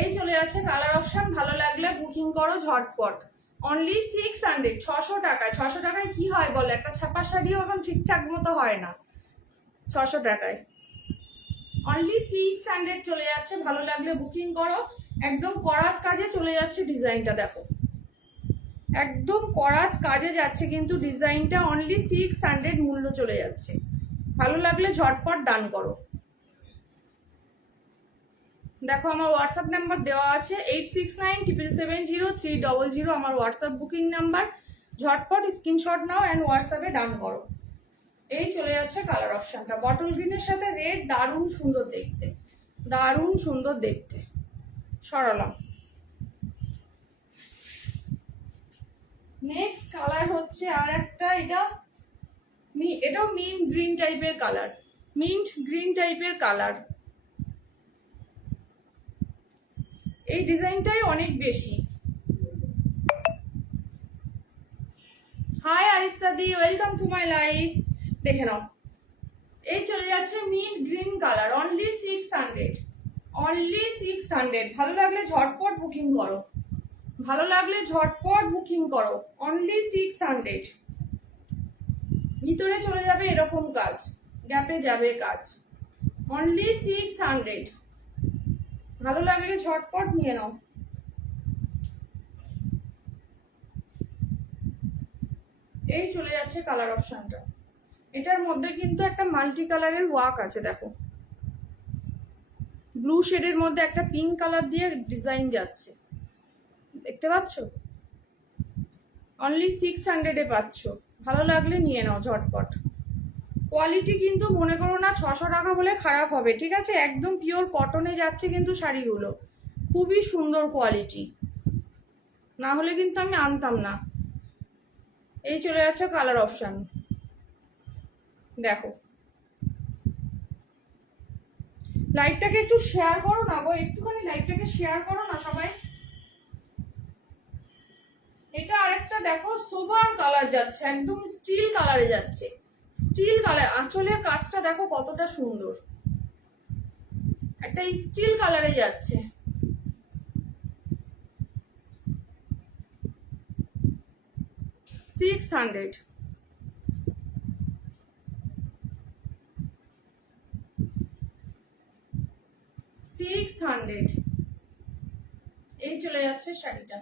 এই চলে যাচ্ছে কালার অপশন, ভালো লাগলে বুকিং করো ঝটপট। অনলি 600, 600 টাকায়। 600 টাকায় কি হয় বলো, একটা ছাপা শাড়িও এখন ঠিকঠাক মতো হয় না 600 টাকায়। অনলি 600 চলে যাচ্ছে, ভালো লাগলে বুকিং করো। একদম করাত কাজে চলে যাচ্ছে ডিজাইনটা, দেখো একদম করাত কাজে যাচ্ছে কিন্তু ডিজাইনটা। অনলি 600 মূল্য চলে যাচ্ছে, ভালো লাগলে ঝটপট ডান করো। দেখো আমার হোয়াটসঅ্যাপ নাম্বার দেওয়া আছে 8697770300, আমার হোয়াটসঅ্যাপ বুকিং নাম্বার। ঝটপট স্ক্রিনশট নাও অ্যান্ড হোয়াটসঅ্যাপে ডান করো। এই চলে যাচ্ছে কালার অপশনটা, বটল গ্রিনের সাথে রেড, দারুণ সুন্দর দেখতে, দারুণ সুন্দর দেখতে। সরালাম। নেক্সট কালার হচ্ছে আর একটা, এটাও মিন্ট গ্রিন টাইপের কালার, মিন্ট গ্রিন টাইপের কালার। এই ডিজাইনটাই অনেক বেশি। হাই আরিস্তা দি, ওয়েলকাম টু মাই লাইফ। দেখে নাও, এই চলে যাচ্ছে mint green colour, only 600, only 600। ভালো লাগলে ঝটপট বুকিং করো, ভালো লাগলে ঝটপট বুকিং করো। অনলি 600, ভিতরে চলে যাবে এরকম কাজ, গ্যাপে যাবে কাজ। অনলি 600, ভালো লাগলে ঝটপট নিয়ে নাও। এই চলে যাচ্ছে কালার অপশনটা, এটার মধ্যে কিন্তু একটা মাল্টি কালারের ওয়ার্ক আছে, দেখো ব্লু শেডের মধ্যে একটা পিঙ্ক কালার দিয়ে ডিজাইন যাচ্ছে, দেখতে পাচ্ছ। অনলি 600 পাচ্ছ, ভালো লাগলে নিয়ে নাও ঝটপট। কোয়ালিটি কিন্তু মনে করো না 600 টাকা বলে খারাপ হবে, ঠিক আছে। একদম পিওর কটনে যাচ্ছে কিন্তু শাড়িগুলো, খুবই সুন্দর কোয়ালিটি, না হলে কিন্তু আমি আনতাম না। এই চলে যাচ্ছে কালার অপশন, দেখো লাইভটাকে একটু শেয়ার করো না গো, একটুখানি লাইভটাকে শেয়ার করো না সবাই। এটা আরেকটা দেখো সোবার কালার যাচ্ছে, একদম স্টিল কালারে যাচ্ছে, স্টিল কালার। আঁচলের কাজটা দেখো কতটা সুন্দর, একটা স্টিল কালারে যাচ্ছে। $600, $600। এই চলে যাচ্ছে শাড়িটা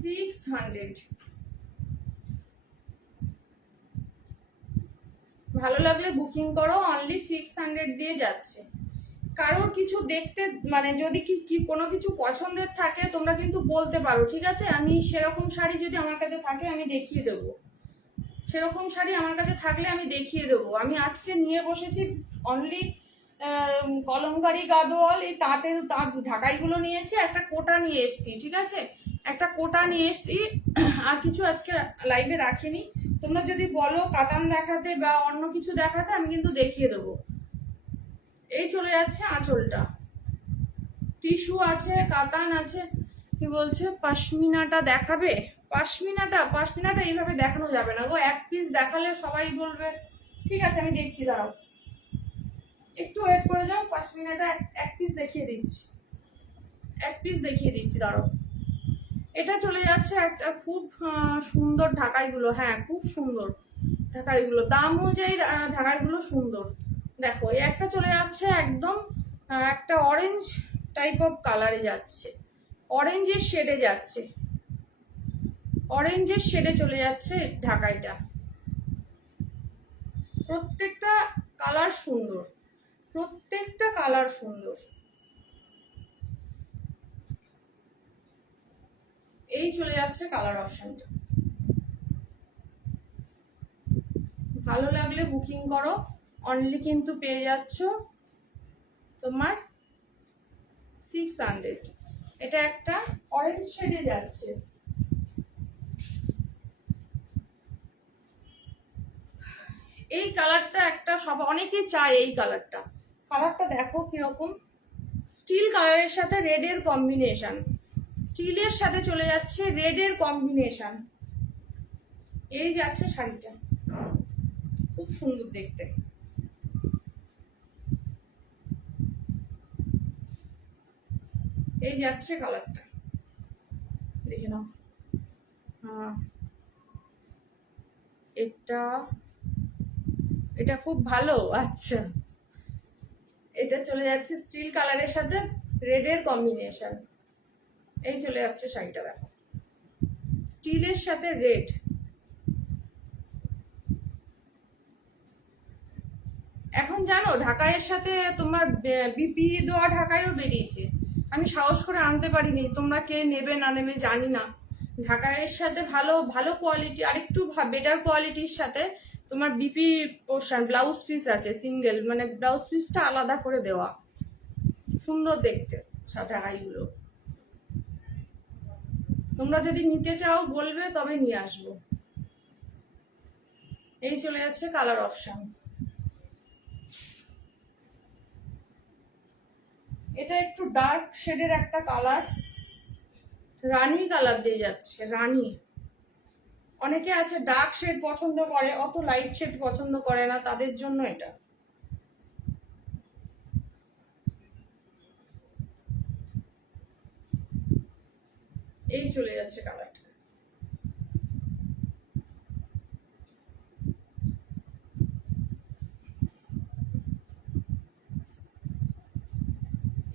600, ভালো লাগলে বুকিং করো। অনলি 600 দিয়ে যাচ্ছে। কারোর কিছু দেখতে মানে যদি কি কোনো কিছু পছন্দের থাকে তোমরা কিন্তু বলতে পারো, ঠিক আছে। আমি সেরকম শাড়ি যদি আমার কাছে থাকে আমি দেখিয়ে দেবো, সেরকম শাড়ি আমার কাছে থাকলে আমি দেখিয়ে দেবো। আমি আজকে নিয়ে বসেছি অনলি কলমকারি গাদোয়াল, এই তাঁতের ঢাকাইগুলো নিয়েছি, একটা কোটা নিয়ে এসছি, ঠিক আছে, একটা কোটা নিয়ে এসছি। আর কিছু আজকে লাইভে রাখিনি। তোমরা যদি বলো কাতান দেখাতে বা অন্য কিছু দেখাতে আমি কিন্তু দেখিয়ে দেবো। এই চলে যাচ্ছে আঁচলটা, টিস্যু আছে, কাতান আছে। কি বলছে পাশমিনাটা দেখাবে? পাশমিনাটা এইভাবে দেখানো যাবে না গো, এক পিস দেখালে সবাই বলবে। ঠিক আছে আমি দেখছি, দাঁড়াও একটু ওয়েট করে যাও। পাশমিনাটা এক পিস দেখিয়ে দিচ্ছি, এক পিস দেখিয়ে দিচ্ছি, দাঁড়াও। এটা চলে যাচ্ছে একটা খুব সুন্দর ঢাকাইগুলো, হ্যাঁ খুব সুন্দর ঢাকাইগুলো, দাম অনুযায়ী ঢাকাইগুলো সুন্দর। দেখো এই একটা চলে যাচ্ছে একদম একটা অরেঞ্জ টাইপ অফ কালারে যাচ্ছে, অরেঞ্জের শেডে যাচ্ছে, অরেঞ্জের শেডে চলে যাচ্ছে ঢাকাইটা। প্রত্যেকটা কালার সুন্দর, প্রত্যেকটা কালার সুন্দর। এই চলে যাচ্ছে কালার অপশনটা। ভালো লাগলে বুকিং করো, অনলি কিন্তু পেয়ে যাচ্ছ তোমার 600। এটা একটা অরেঞ্জ শেডে যাচ্ছে। এই কালারটা একটা সব অনেকেই চায় এই কালারটা। কালারটা দেখো কিরকম, স্টিল কালারের সাথে রেডের কম্বিনেশন, স্টিলের সাথে চলে যাচ্ছে রেডের কম্বিনেশন। এই যাচ্ছে শাড়িটা, খুব সুন্দর দেখতে। এই যাচ্ছে কালারটা, দেখে নাও। এটা এটা খুব ভালো। আচ্ছা, এটা চলে যাচ্ছে স্টিল কালারের সাথে রেডের কম্বিনেশন। এই চলে যাচ্ছে শাড়িটা, দেখো স্টিলের সাথে রেড। এখন জানো ঢাকাইয়ের সাথে তোমার বিপি দেওয়া ঢাকাইও বেরিয়েছে। আমি সাহস করে আনতে পারিনি, তোমরা কে নেবে না নেবে জানি না। ঢাকাইয়ের সাথে ভালো ভালো কোয়ালিটি, আরেকটু বেটার কোয়ালিটির সাথে তোমার বিপি পোর্শন ব্লাউজ পিস আছে, সিঙ্গেল, মানে ব্লাউজ পিসটা আলাদা করে দেওয়া, সুন্দর দেখতে ঢাকাইগুলো। তোমরা যদি নিতে চাও বলবে, তবে নিয়ে আসবো। এই চলে যাচ্ছে কালার অপশন। এটা একটু ডার্ক শেডের একটা কালার, রানী কালার দিয়ে যাচ্ছে, রানী। অনেকে আছে ডার্ক শেড পছন্দ করে, অত লাইট শেড পছন্দ করে না, তাদের জন্য এটা। এই চলে যাচ্ছে কালারটা।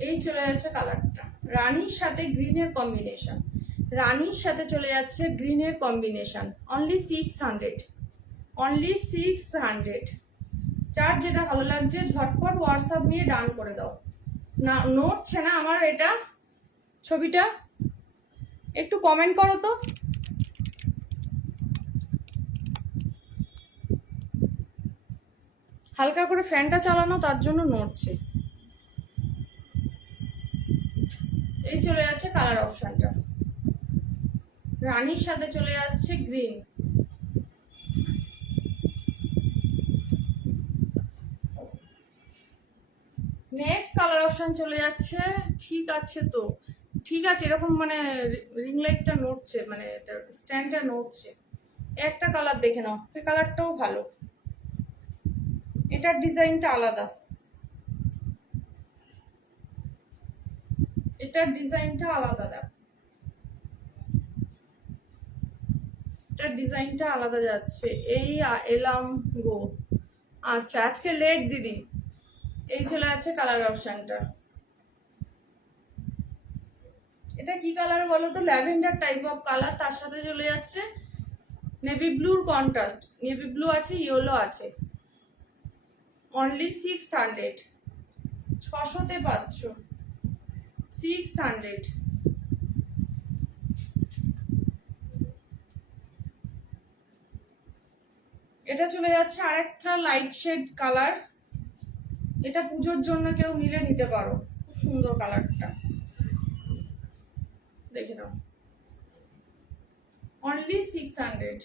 এই চলে যাচ্ছে কালারটা, রানীর সাথে গ্রিনের কম্বিনেশন। রানীর সাথে চলে যাচ্ছে গ্রিনের কম্বিনেশন। Only 600, only 600। যার যেটা ভালো লাগছে ঝটপট হোয়াটসঅ্যাপ নিয়ে ডান করে দাও। না নড়ছে না আমার এটা, ছবিটা একটু কমেন্ট করো তো। হালকা করে ফ্যানটা চালানো, তার জন্য নড়ছে। এই চলে যাচ্ছে কালার অপশনটা, রানীর সাথে চলে যাচ্ছে গ্রিন। নেক্সট কালার অপশন চলে যাচ্ছে, ঠিক আছে তো, ঠিক আছে, এরকম মানে রিং লাইটটা নড়ছে, মানে স্ট্যান্ডটা নড়ছে। একটা কালার দেখে নাও, এই কালারটাও ভালো, এটার ডিজাইনটা আলাদা, এটার ডিজাইনটা আলাদা, দেখো এটার ডিজাইনটা আলাদা যাচ্ছে। এই এলাম গো। আচ্ছা, আজকে লেট দিদি। এই চলে যাচ্ছে কালার অপশনটা। এটা কি কালার বলো তো, ল্যাভেন্ডার টাইপ অফ কালার, তার সাথে চলে যাচ্ছে নেভি ব্লুর কন্ট্রাস্ট, নেভি ব্লু আছে, ইয়েলো আছে। অনলি 600, 600-তে পাচ্ছ, 600। এটা চলে যাচ্ছে আরেকটা লাইট শেড কালার। এটা পুজোর জন্য কেউ নিলে নিতে পারো, খুব সুন্দর কালারটা, দেখে নাও। অনলি 600,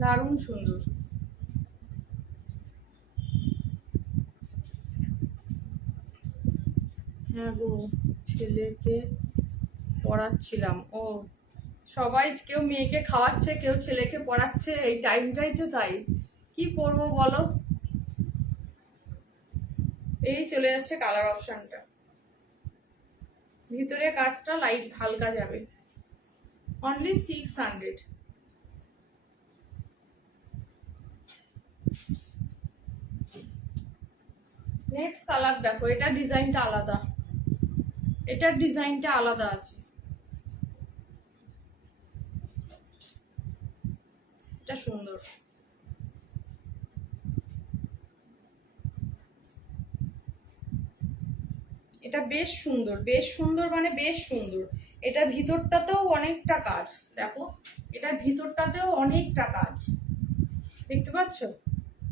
দারুণ সুন্দর। হ্যাঁ গো, ছেলেকে পড়াচ্ছিলাম। ও, সবাই কেউ মেয়েকে খাওয়াচ্ছে, কেউ ছেলেকে পড়াচ্ছে, এই টাইমটাই তো তাই, কি করবো বলো। এই চলে যাচ্ছে কালার অপশনটা, ভিতরে কাজটা লাইট হালকা যাবে। অনলি 600। নেক্সট কালার দেখো, এটা ডিজাইনটা আলাদা, এটার ডিজাইনটা আলাদা আছে, এটা সুন্দর। এটা বেশ সুন্দর, বেশ সুন্দর, মানে বেশ সুন্দর। এটা ভিতরটাতেও অনেকটা কাজ, দেখো এটা ভিতরটাতেও অনেকটা কাজ, দেখতে পাচ্ছ?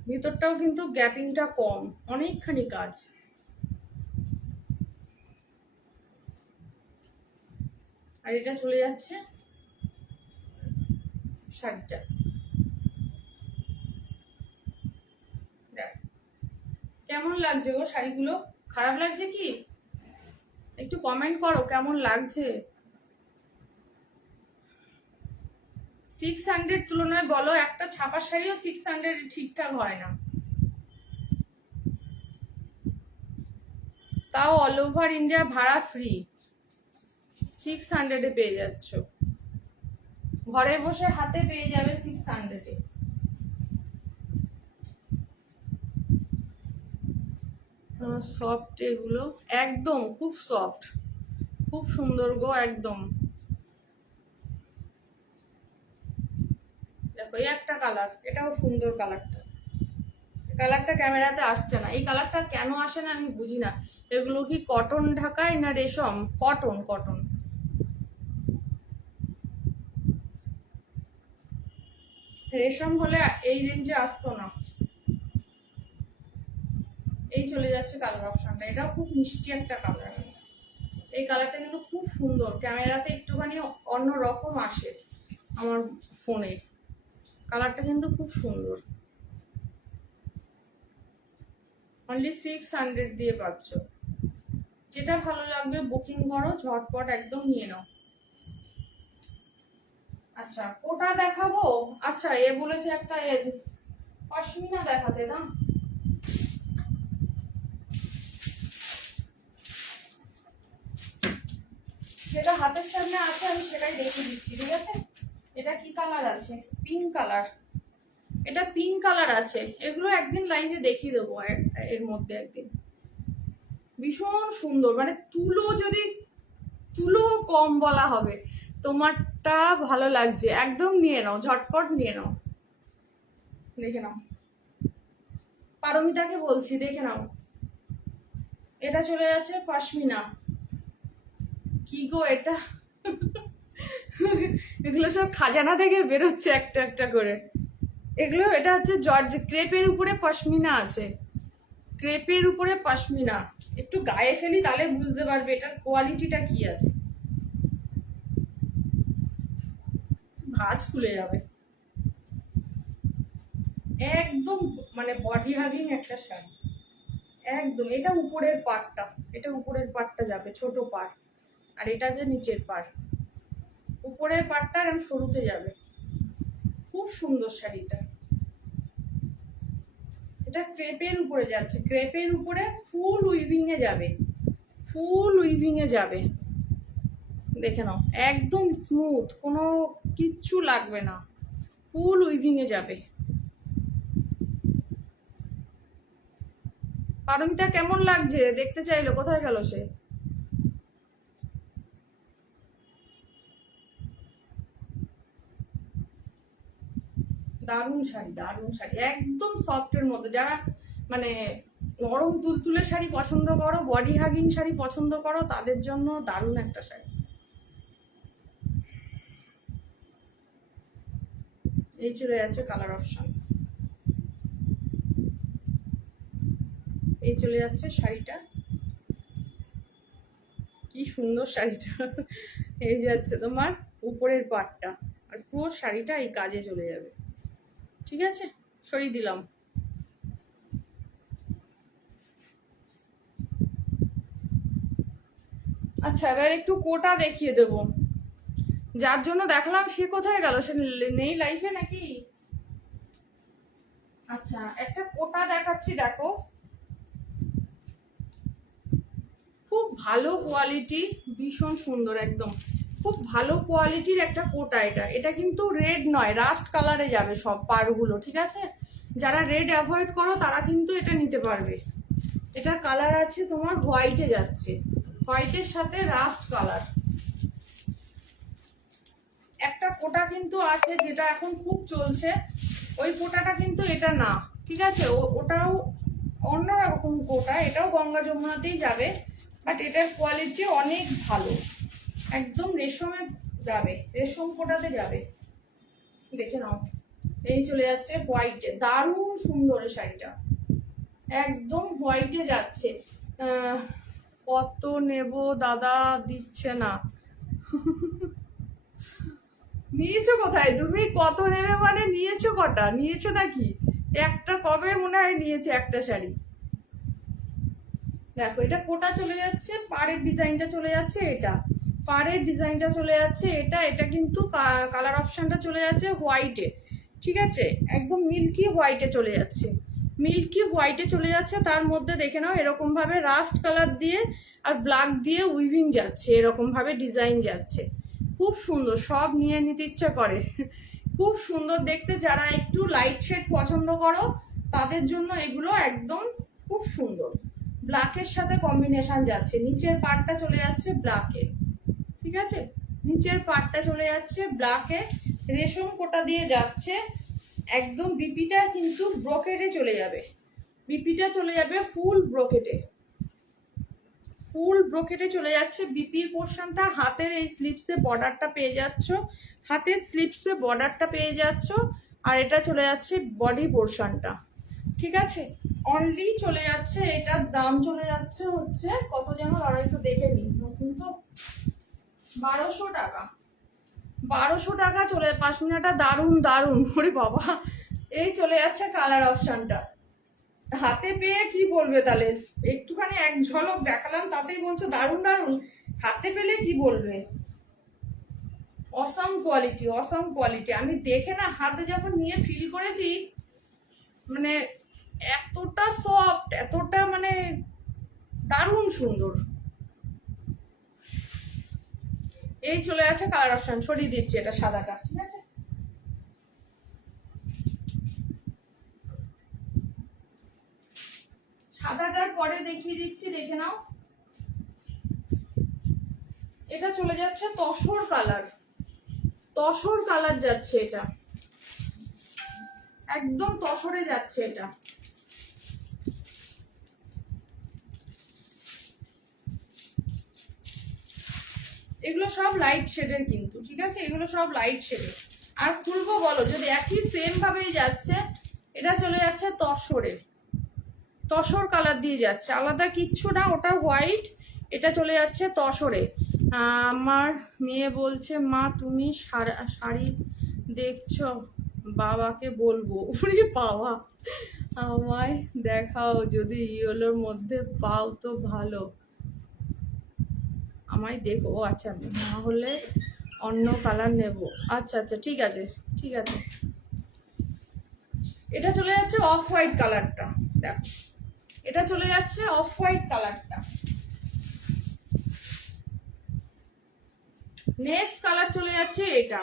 ভিতরটাও কিন্তু গ্যাপিংটা কম, অনেকখানি কাজ। আর এটা চলে যাচ্ছে শাড়িটা। দেখ কেমন লাগছে গো শাড়িগুলো? খারাপ লাগছে কি? একটু কমেন্ট করো কেমন লাগছে। 600 তুলনায় বলো, একটা ছাপার শাড়িও 600 ঠিকঠাক হয় না, তাও অল ওভার ইন্ডিয়া ভাড়া ফ্রি, 600 পেয়ে যাচ্ছ, ঘরে বসে হাতে পেয়ে যাবে 600। সফট এগুলো একদম খুব সফট, খুব সুন্দর গো একদম। দেখো এই একটা কালার, এটাও সুন্দর কালারটা, কালারটা ক্যামেরাতে আসছে না, এই কালারটা কেন আসে না আমি বুঝি না। এগুলো কি কটন ঢাকায় না রেশম? Cotton, cotton. রেশম হলে এই রেঞ্জে আসতো না। এই চলে যাচ্ছে কালার অপশনটা, এটাও খুব মিষ্টি একটা কালার। এই কালারটা কিন্তু খুব সুন্দর, ক্যামেরাতে একটুখানি অন্য রকম আসে আমার ফোনে, কালারটা কিন্তু খুব সুন্দর। অনলি 600 দিয়ে পাচ্ছ। যেটা ভালো লাগবে বুকিং করো, ঝটপট একদম নিয়ে নাও। আচ্ছা কোটা দেখাবো? আচ্ছা এ বলেছে একটা পশমিনা দেখাতে না, যেটা হাতের সামনে আছে আমি সেটাই দেখিয়ে দিচ্ছি, ঠিক আছে? এটা কি কালার আছে? পিঙ্ক কালার, এটা পিঙ্ক কালার আছে। এগুলো একদিন লাইভে দেখিয়ে দেবো, এর মধ্যে একদিন। ভীষণ সুন্দর, মানে তুলো কম বলা হবে, তোমারটা ভালো লাগছে একদম, নিয়ে নাও, ঝটপট নিয়ে নাও, দেখে নাও। পারমিতাকে বলছি দেখে নাও। এটা চলে যাচ্ছে পশমিনা। কি গো এটা এগুলো সব খাজানা থেকে বেরোচ্ছে একটা একটা করে। এগুলো, এটা হচ্ছে জর্জ ক্রেপের উপরে পশমিনা আছে, ক্রেপের উপরে পশমিনা। একটু গায়ে ফেলি তাহলে বুঝতে পারবে এটার কোয়ালিটিটা কি আছে। ভাঁজ খুলে যাবে একদম, মানে বডি হাগিং একটা শাড়ি একদম। এটা উপরের পার্টটা, এটা উপরের পার্টটা যাবে ছোট পার্ট, আর এটা যে নিচের পার্ট, উপরের পার্টটা আর সরুতে যাবে। খুব সুন্দর শাড়িটা। এটা ক্রেপের উপরে যাচ্ছে, ক্রেপের উপরে ফুল উইভিং এ যাবে, ফুল উইভিং এ যাবে, দেখে নাও একদম স্মুথ, কোনো কিচ্ছু লাগবে না, ফুল উইভিং এ যাবে। পারমিতা কেমন লাগছে দেখতে চাইলো, কোথায় গেল সে? দারুণ শাড়ি, দারুণ শাড়ি, একদম সফটের মধ্যে। যারা মানে নরম তুলতুলে শাড়ি পছন্দ করো, বডি হাগিং শাড়ি পছন্দ করো, তাদের জন্য দারুণ একটা শাড়ি। এই চলে যাচ্ছে কালার অপশন, এই চলে যাচ্ছে শাড়িটা। কি সুন্দর শাড়িটা এই যাচ্ছে তোমার উপরের পাটটা, আর পুরো শাড়িটা এই কাজে চলে যাবে, ঠিক আছে? সরিয়ে দিলাম। আচ্ছা এবার একটু কোটা দেখিয়ে দেবো, যার জন্য দেখালাম সে কোথায় গেল, সে নেই লাইফে নাকি? আচ্ছা একটা কোটা দেখাচ্ছি, দেখো খুব ভালো কোয়ালিটি, ভীষণ সুন্দর একদম, খুব ভালো কোয়ালিটির একটা কোটা। এটা এটা কিন্তু রেড নয়, রাস্ট কালারে যাবে সব পাড়গুলো, ঠিক আছে? যারা রেড অ্যাভয়েড করো তারা কিন্তু এটা নিতে পারবে। এটার কালার আছে তোমার হোয়াইটে যাচ্ছে, হোয়াইটের সাথে রাস্ট কালার। একটা কোটা কিন্তু আছে যেটা এখন খুব চলছে, ওই কোটাটা কিন্তু এটা না, ঠিক আছে? ওটাও অন্যরকম কোটা, এটাও গঙ্গা যমুনাতেই যাবে, বাট এটার কোয়ালিটি অনেক ভালো, একদম রেশমে যাবে, রেশম কোটাতে যাবে। দেখে নাও, এই চলে যাচ্ছে হোয়াইটে, দারুণ সুন্দর শাড়িটা, একদম হোয়াইটে যাচ্ছে। কত নেব দাদা, দিচ্ছে না। নিয়েছো কোথায় তুমি? কত নেবে মানে নিয়েছো কটা? নিয়েছো নাকি? একটা কবে মনে হয় নিয়েছে একটা শাড়ি। দেখো এটা কোটা চলে যাচ্ছে, পাড়ের ডিজাইনটা চলে যাচ্ছে, এটা পাড়ের ডিজাইনটা চলে যাচ্ছে, এটা কিন্তু কালার অপশনটা চলে যাচ্ছে হোয়াইটে, ঠিক আছে, একদম মিল্কি হোয়াইটে চলে যাচ্ছে, মিল্কি হোয়াইটে চলে যাচ্ছে। তার মধ্যে দেখে নাও এরকম ভাবে রাস্ট কালার দিয়ে আর ব্ল্যাক দিয়ে উইভিং যাচ্ছে, এরকম ভাবে ডিজাইন যাচ্ছে, খুব সুন্দর, সব নিয়ে নিতে ইচ্ছা করে, খুব সুন্দর দেখতে। যারা একটু লাইট শেড পছন্দ করো তাদের জন্য এগুলো একদম খুব সুন্দর। ব্ল্যাকের সাথে কম্বিনেশন যাচ্ছে, নিচের পার্টটা চলে যাচ্ছে ব্ল্যাকে, ঠিক আছে, নিচের পার্টটা চলে যাচ্ছে ব্ল্যাকে, রেশম কোটা দিয়ে যাচ্ছে, একদম বিপিটা কিন্তু ব্রোকেটে চলে যাবে, বিপিটা চলে যাবে ফুল ব্রোকেটে, ফুল ব্রোকেটে চলে যাচ্ছে বিপির পোর্শনটা। হাতের এই স্লিপসে বর্ডারটা পেয়ে যাচ্ছ, হাতের স্লিপসে বর্ডারটা পেয়ে যাচ্ছ, আর এটা চলে যাচ্ছে বডি পোর্শনটা, ঠিক আছে। অনলি চলে যাচ্ছে, এটার দাম চলে যাচ্ছে হচ্ছে কত যেন, আর একটু দেখে নিন, নতুন তো, 1200 টাকা, 1200 টাকা চলে। পাশমিনাটা দারুণ দারুণ, ওরে বাবা, এই চলে যাচ্ছে কালার অপশনটা। হাতে পেয়ে কি বলবে তাহলে, একটুখানি এক ঝলক দেখালাম তাতেই বলছো দারুণ দারুণ, হাতে পেলে কি বলবে। অসাম কোয়ালিটি, অসাম কোয়ালিটি, আমি দেখে না হাতে যখন নিয়ে ফিল করেছি, মানে এতটা সফট, এতটা মানে দারুণ সুন্দর। এই চলে যাচ্ছে কালার অপশন, সরিয়ে দিচ্ছি এটা সাদাটা, ঠিক আছে। সাদাটার পরে দেখিয়ে দিচ্ছি, দেখে নাও, এটা চলে যাচ্ছে তসর কালার, তসর কালার যাচ্ছে, এটা একদম তসরে যাচ্ছে এটা। এগুলো সব লাইট শেডের কিন্তু, ঠিক আছে, এগুলো সব লাইট শেডের। আর খুলবো বলো, যদি একই সেম ভাবেই যাচ্ছে, এটা চলে যাচ্ছে তসরে, তসর কালার দিয়ে যাচ্ছে, আলাদা কিচ্ছু না, ওটা হোয়াইট, এটা চলে যাচ্ছে তসরে। আমার মেয়ে বলছে মা তুমি শাড়ি দেখছো, বাবাকে বলবো। ওরে বাবা, আমায় দেখাও, যদি ইয়েলোর মধ্যে পাও তো ভালো, আমায় দেখো। ও আচ্ছা, না হলে অন্য কালার নেব। আচ্ছা আচ্ছা, ঠিক আছে ঠিক আছে। এটা চলে যাচ্ছে অফ হোয়াইট কালারটা, দেখো এটা চলে যাচ্ছে অফ হোয়াইট কালারটা। নেক্সট কালার চলে যাচ্ছে এটা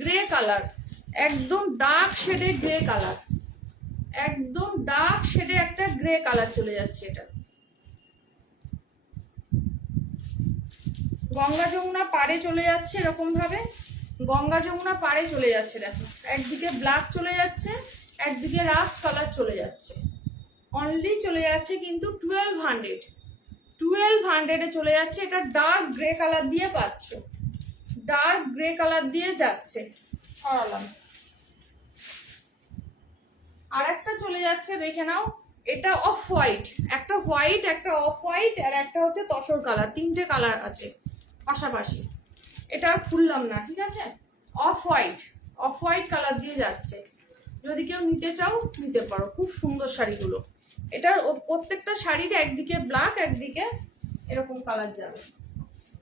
গ্রে কালার, একদম ডার্ক শেডে গ্রে কালার, একদম ডার্ক শেডে একটা গ্রে কালার চলে যাচ্ছে। এটা গঙ্গা যমুনা পাড়ে চলে যাচ্ছে, এরকম ভাবে গঙ্গা যমুনা পাড়ে চলে যাচ্ছে, দেখো একদিকে ব্ল্যাক চলে যাচ্ছে, একদিকে রাস্ট কালার চলে যাচ্ছে। অনলি চলে যাচ্ছে কিন্তু 1200, 1200-এ চলে যাচ্ছে। এটা ডার্ক গ্রে কালার দিয়ে পাচ্ছ, ডার্ক গ্রে কালার দিয়ে যাচ্ছে। সরালাম, আর একটা চলে যাচ্ছে, দেখে নাও, এটা অফ হোয়াইট, একটা হোয়াইট, একটা অফ হোয়াইট, আর একটা হচ্ছে তসর কালার, তিনটে কালার আছে পাশাপাশি। এটা আর খুললাম না, ঠিক আছে। Off white, off white colour দিয়ে যাচ্ছে, যদি কেউ নিতে চাও নিতে পারো, খুব সুন্দর শাড়িগুলো। এটার প্রত্যেকটা শাড়ির একদিকে ব্ল্যাক, একদিকে এরকম কালার যাবে।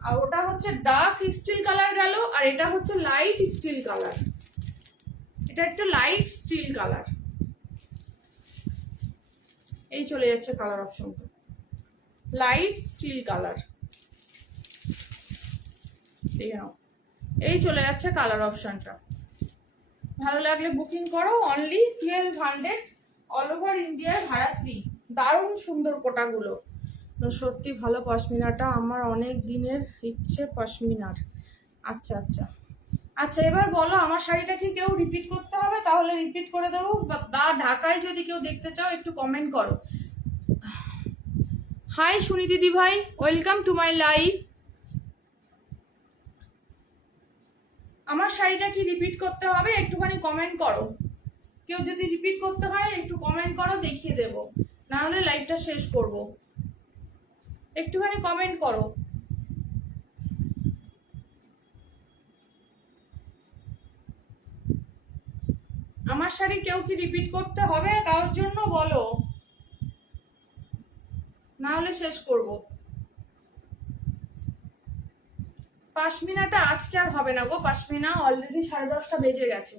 আর ওটা হচ্ছে ডার্ক স্টিল কালার গেল, আর এটা হচ্ছে লাইট স্টিল কালার, এটা একটা লাইট স্টিল কালার। এই চলে যাচ্ছে কালার অপশনটা, লাইট স্টিল কালার, দেখে নাও, এই চলে যাচ্ছে কালার অপশনটা। ভালো লাগলে বুকিং করো, অনলি 1200, অল ওভার ইন্ডিয়ার ভাড়া ফ্রি। দারুণ সুন্দর কোটাগুলো, সত্যি ভালো পশমিনাটা, আমার অনেক দিনের ইচ্ছে পশমিনার। আচ্ছা আচ্ছা আচ্ছা, এবার বলো আমার শাড়িটা কি কেউ রিপিট করতে হবে? তাহলে রিপিট করে দেবো, বা ঢাকায় যদি কেউ দেখতে চাও একটু কমেন্ট করো। হাই সুনি দিদি ভাই, ওয়েলকাম টু মাই লাইভ। আমার শাড়িটা কি রিপিট করতে হবে একটুখানি কমেন্ট করো। কেউ যদি রিপিট করতে হয় একটু কমেন্ট করো, দেখিয়ে দেবো, না হলে লাইভটা শেষ করব। একটুখানি কমেন্ট করো। আমার শাড়ি কেউ কি রিপিট করতে হবে কারোর জন্য বলো, না হলে শেষ করব। পাশমিনাটা আজকে আর হবে না গো, পাশমিনা অলরেডি 10:30 বেজে গেছে।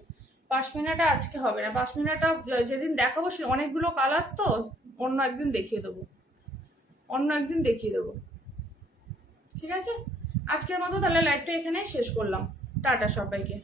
পাশমিনাটা আজকে হবে না, পাশমিনাটা যেদিন দেখাবো সে অনেকগুলো কালার তো, অন্য একদিন দেখিয়ে দেবো, অন্য একদিন দেখিয়ে দেবো। ঠিক আছে, আজকের মতো তাহলে লাইভটা এখানে শেষ করলাম। টাটা সবাইকে।